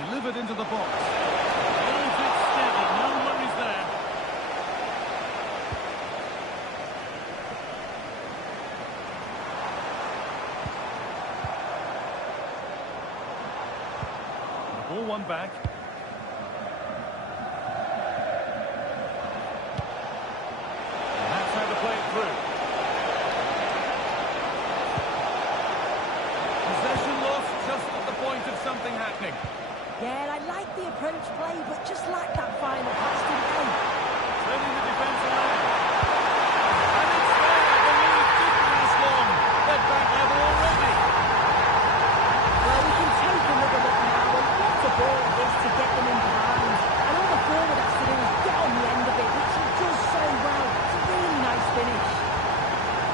Delivered into the box. Holds it steady, no worries there. Ball one back. And that's how to play it through. Possession lost just at the point of something happening. Yeah, I like the approach play, but just lack that final pass, didn't they? Turning the defence around. And it's there. The lead didn't last long. They're back level already. Well, we can take another look now, and what the ball is to get them in behind. And all the forward has to do is get on the end of it, which he does so well. It's a really nice finish.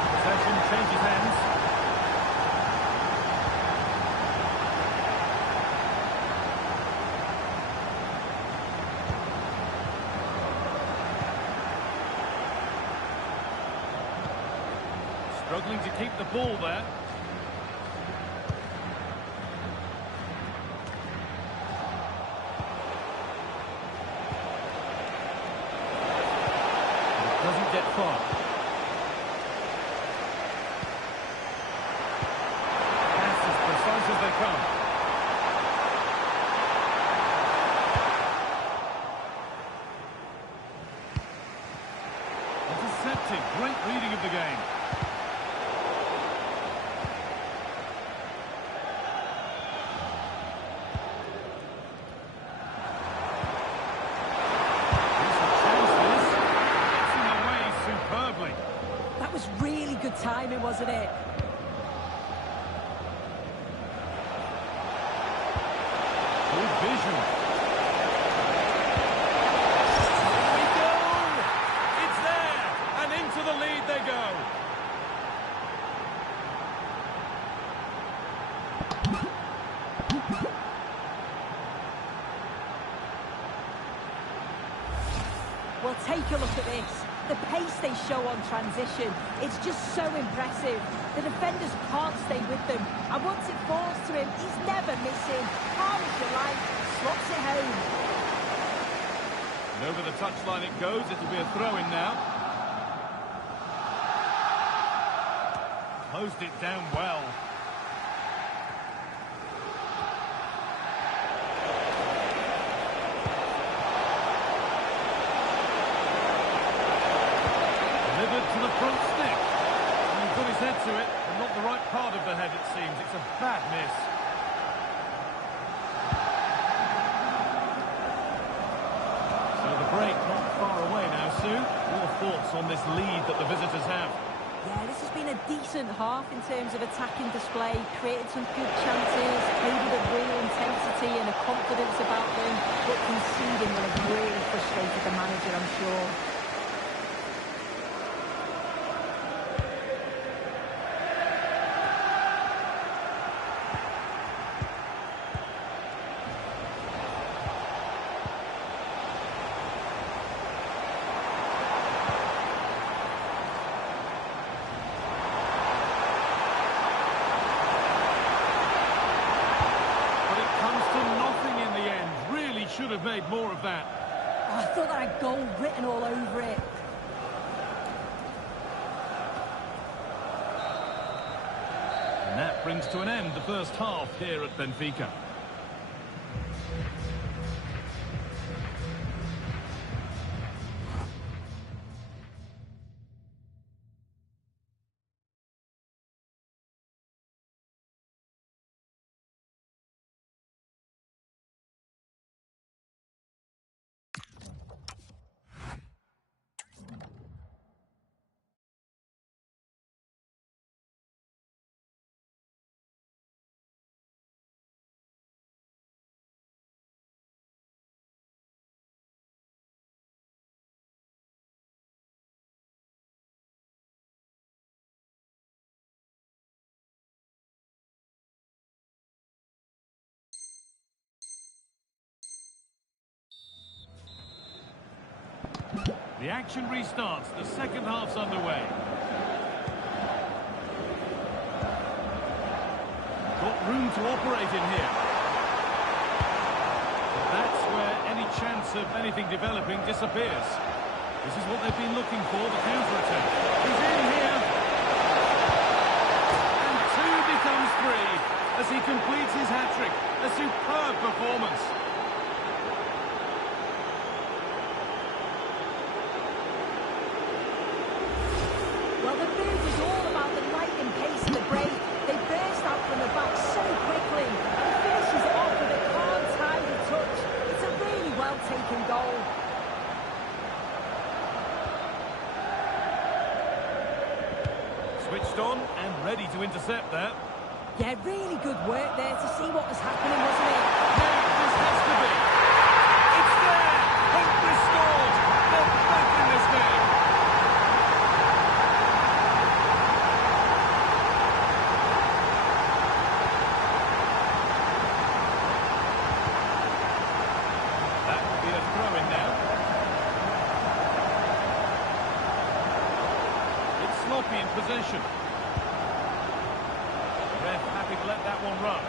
Possession changes hands. Struggling to keep the ball there. It doesn't get far. Pass as precise as they come. Intercepted. Great reading of the game. That was really good timing, wasn't it? Good vision. Here we go! It's there! And into the lead they go. Well, take a look at this. The pace they show on transition, it's just so impressive. The defenders can't stay with them. And once it falls to him, he's never missing. Calm as you like, slots it home. And over the touchline it goes. It'll be a throw-in now. Closed it down well. To the front stick. And he put his head to it, but not the right part of the head, it seems. It's a bad miss. So the break not far away now, Sue. Your thoughts on this lead that the visitors have? Yeah, this has been a decent half in terms of attacking display, created some good chances, played with a real intensity and a confidence about them, but conceding will have really frustrated the manager, I'm sure. should have made more of that. Oh, I thought that had goal written all over it. And that brings to an end the first half here at Benfica. The action restarts. The second half's underway. Got room to operate in here. But that's where any chance of anything developing disappears. This is what they've been looking for, the counter-attack. He's in here. And two becomes three as he completes his hat-trick. A superb performance. Well, the move is all about the lightning pace of the break. They burst out from the back so quickly. He finishes it off with a calm, tidy touch. It's a really well-taken goal. Switched on and ready to intercept that. Yeah, really good work there to see what was happening, wasn't it? Now this has to be. It's there! Hope restored! They're back in this game! That will be a throw-in now. It's sloppy in possession. Ref happy to let that one run.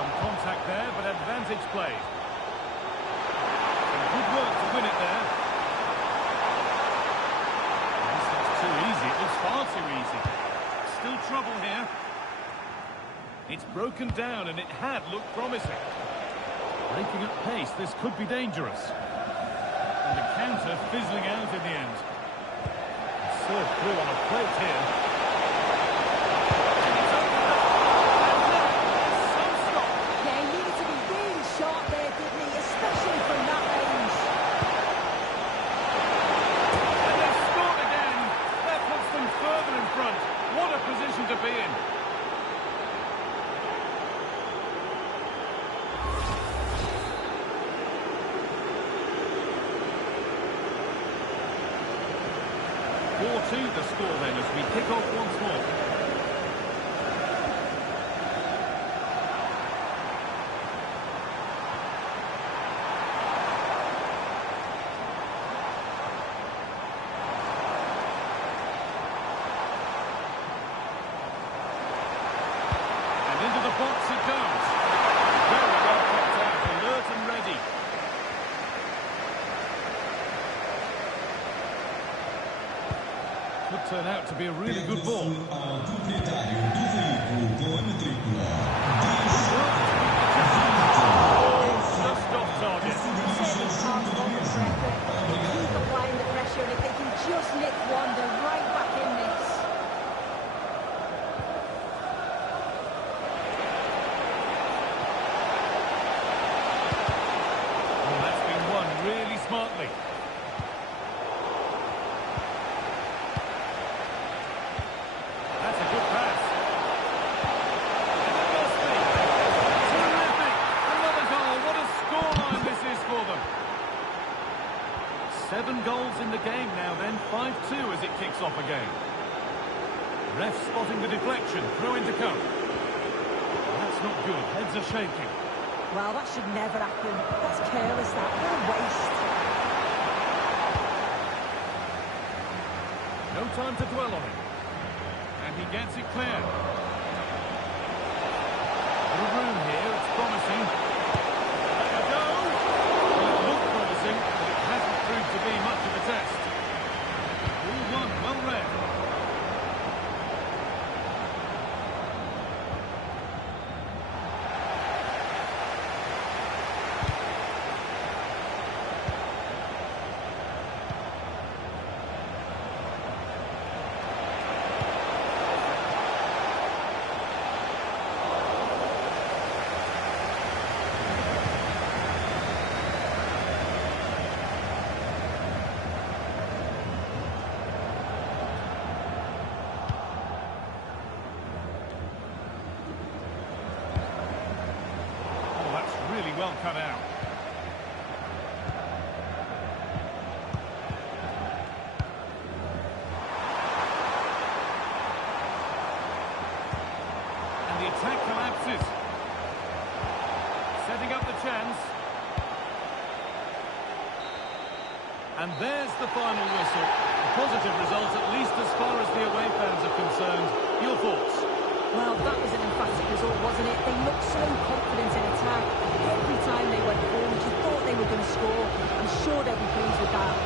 Some contact there, but advantage played. Some good work to win it there. This looks too easy. It looks far too easy. Still trouble here. It's broken down, and it had looked promising. Breaking at pace, this could be dangerous. And the counter fizzling out in the end. Served through on a plate here. It's opened up. And look, there's some stop. Yeah, he needed to be really sharp there, didn't he? Especially from that range. And they've scored again. That puts them further in front. What a position to be in. The score then as we kick off once more. And into the box it goes. Very well kept out, alert and ready. Could turn out to be a really good ball. Just off target. Keep applying the pressure, and if they can just nick one, they're right back in this. Well, that's been won really smartly. That's a good pass. And it must be. Terrific. Another goal. What a scoreline this is for them. 7 goals in the game now then. 5-2 as it kicks off again. Ref spotting the deflection. Throw in to come. That's not good. Heads are shaking. Well, that should never happen. That's careless, that. What a waste. No time to dwell on it. And he gets it clear. of room here, it's promising. There we go! Well, it looked promising, but it hasn't proved to be much of a test. All one, well read. Really well cut out. And the attack collapses. Setting up the chance. And there's the final whistle. A positive result, at least as far as the away fans are concerned. Your thoughts? Well, that was an emphatic result, wasn't it? They looked so confident in attack. Every time they went forward, you thought they were going to score. I'm sure they'll be pleased with that.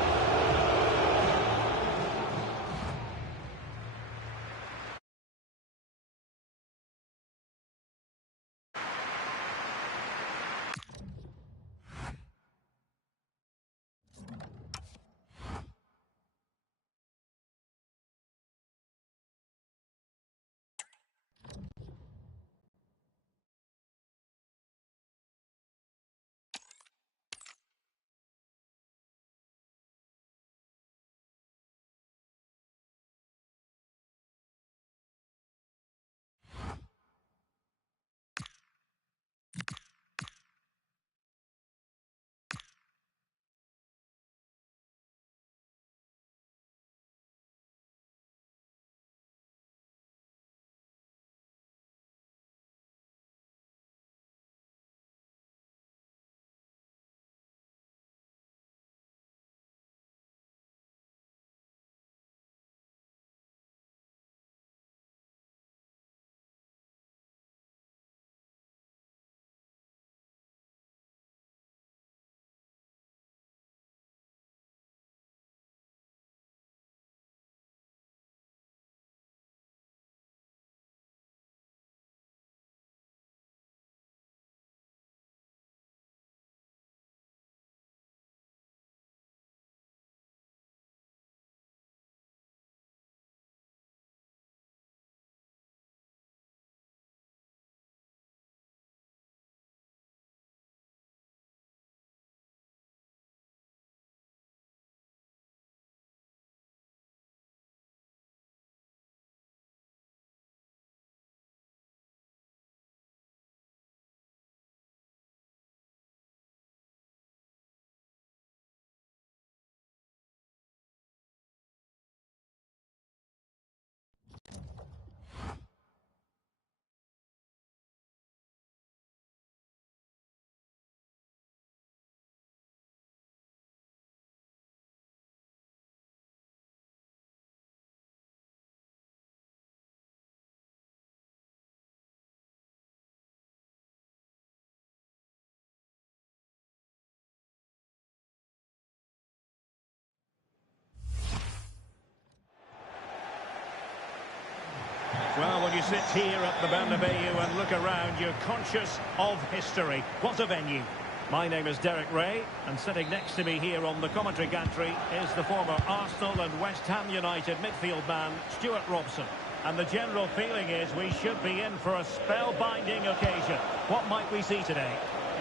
Well, when you sit here at the Bernabeu and look around, you're conscious of history. What a venue. My name is Derek Ray, and sitting next to me here on the commentary gantry is the former Arsenal and West Ham United midfield man, Stuart Robson. And the general feeling is we should be in for a spellbinding occasion. What might we see today?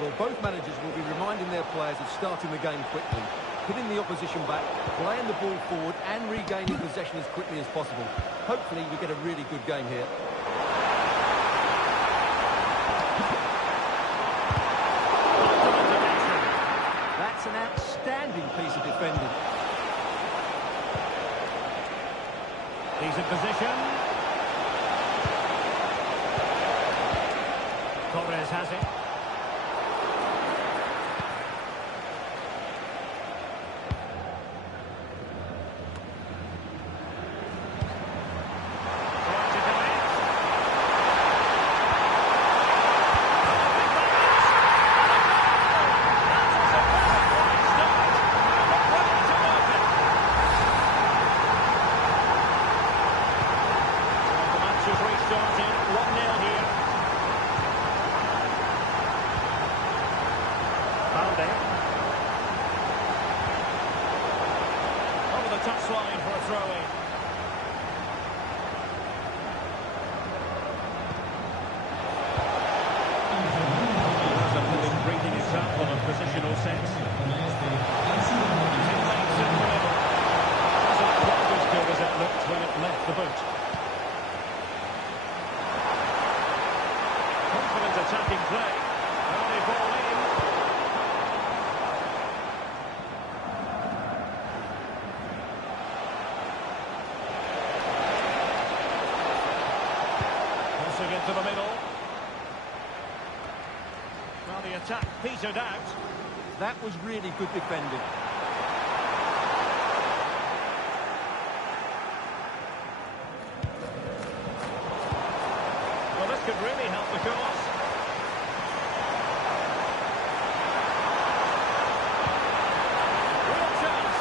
Well, both managers will be reminding their players of starting the game quickly, hitting the opposition back, playing the ball forward and regaining possession as quickly as possible. Hopefully we get a really good game here. That's an outstanding piece of defending. He's in position. Torres has it. touchline for a throw-in. Here's a living, breathing example of positional sense. Teammates in the middle. Wasn't quite as good as it looked when it left the boot. Confident attacking play. Early ball in. Crossing into the middle. Well, the attack petered out. That was really good defending. Well, this could really help the cause. Real chance.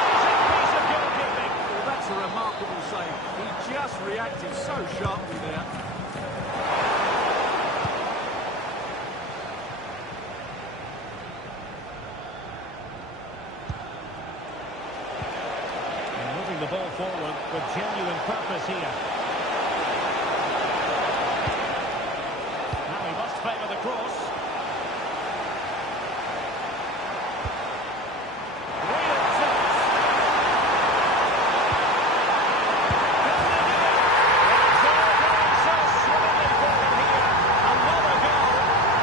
Amazing piece of goalkeeping. Well, that's a remarkable save. He just reacted so sharply there. And moving the ball forward with genuine purpose here. Now he must favour the cross. Real chance. Can they do it? It's all going so swimmingly for them here. Another goal.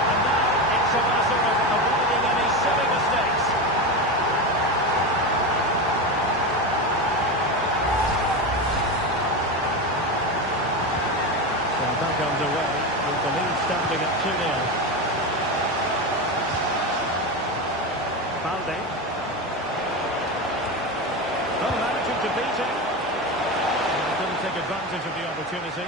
And now it's a matter of avoiding any silly mistakes. So back underway with the lead standing at 2-0. Balde. Oh, managing to beat it. He didn't take advantage of the opportunity.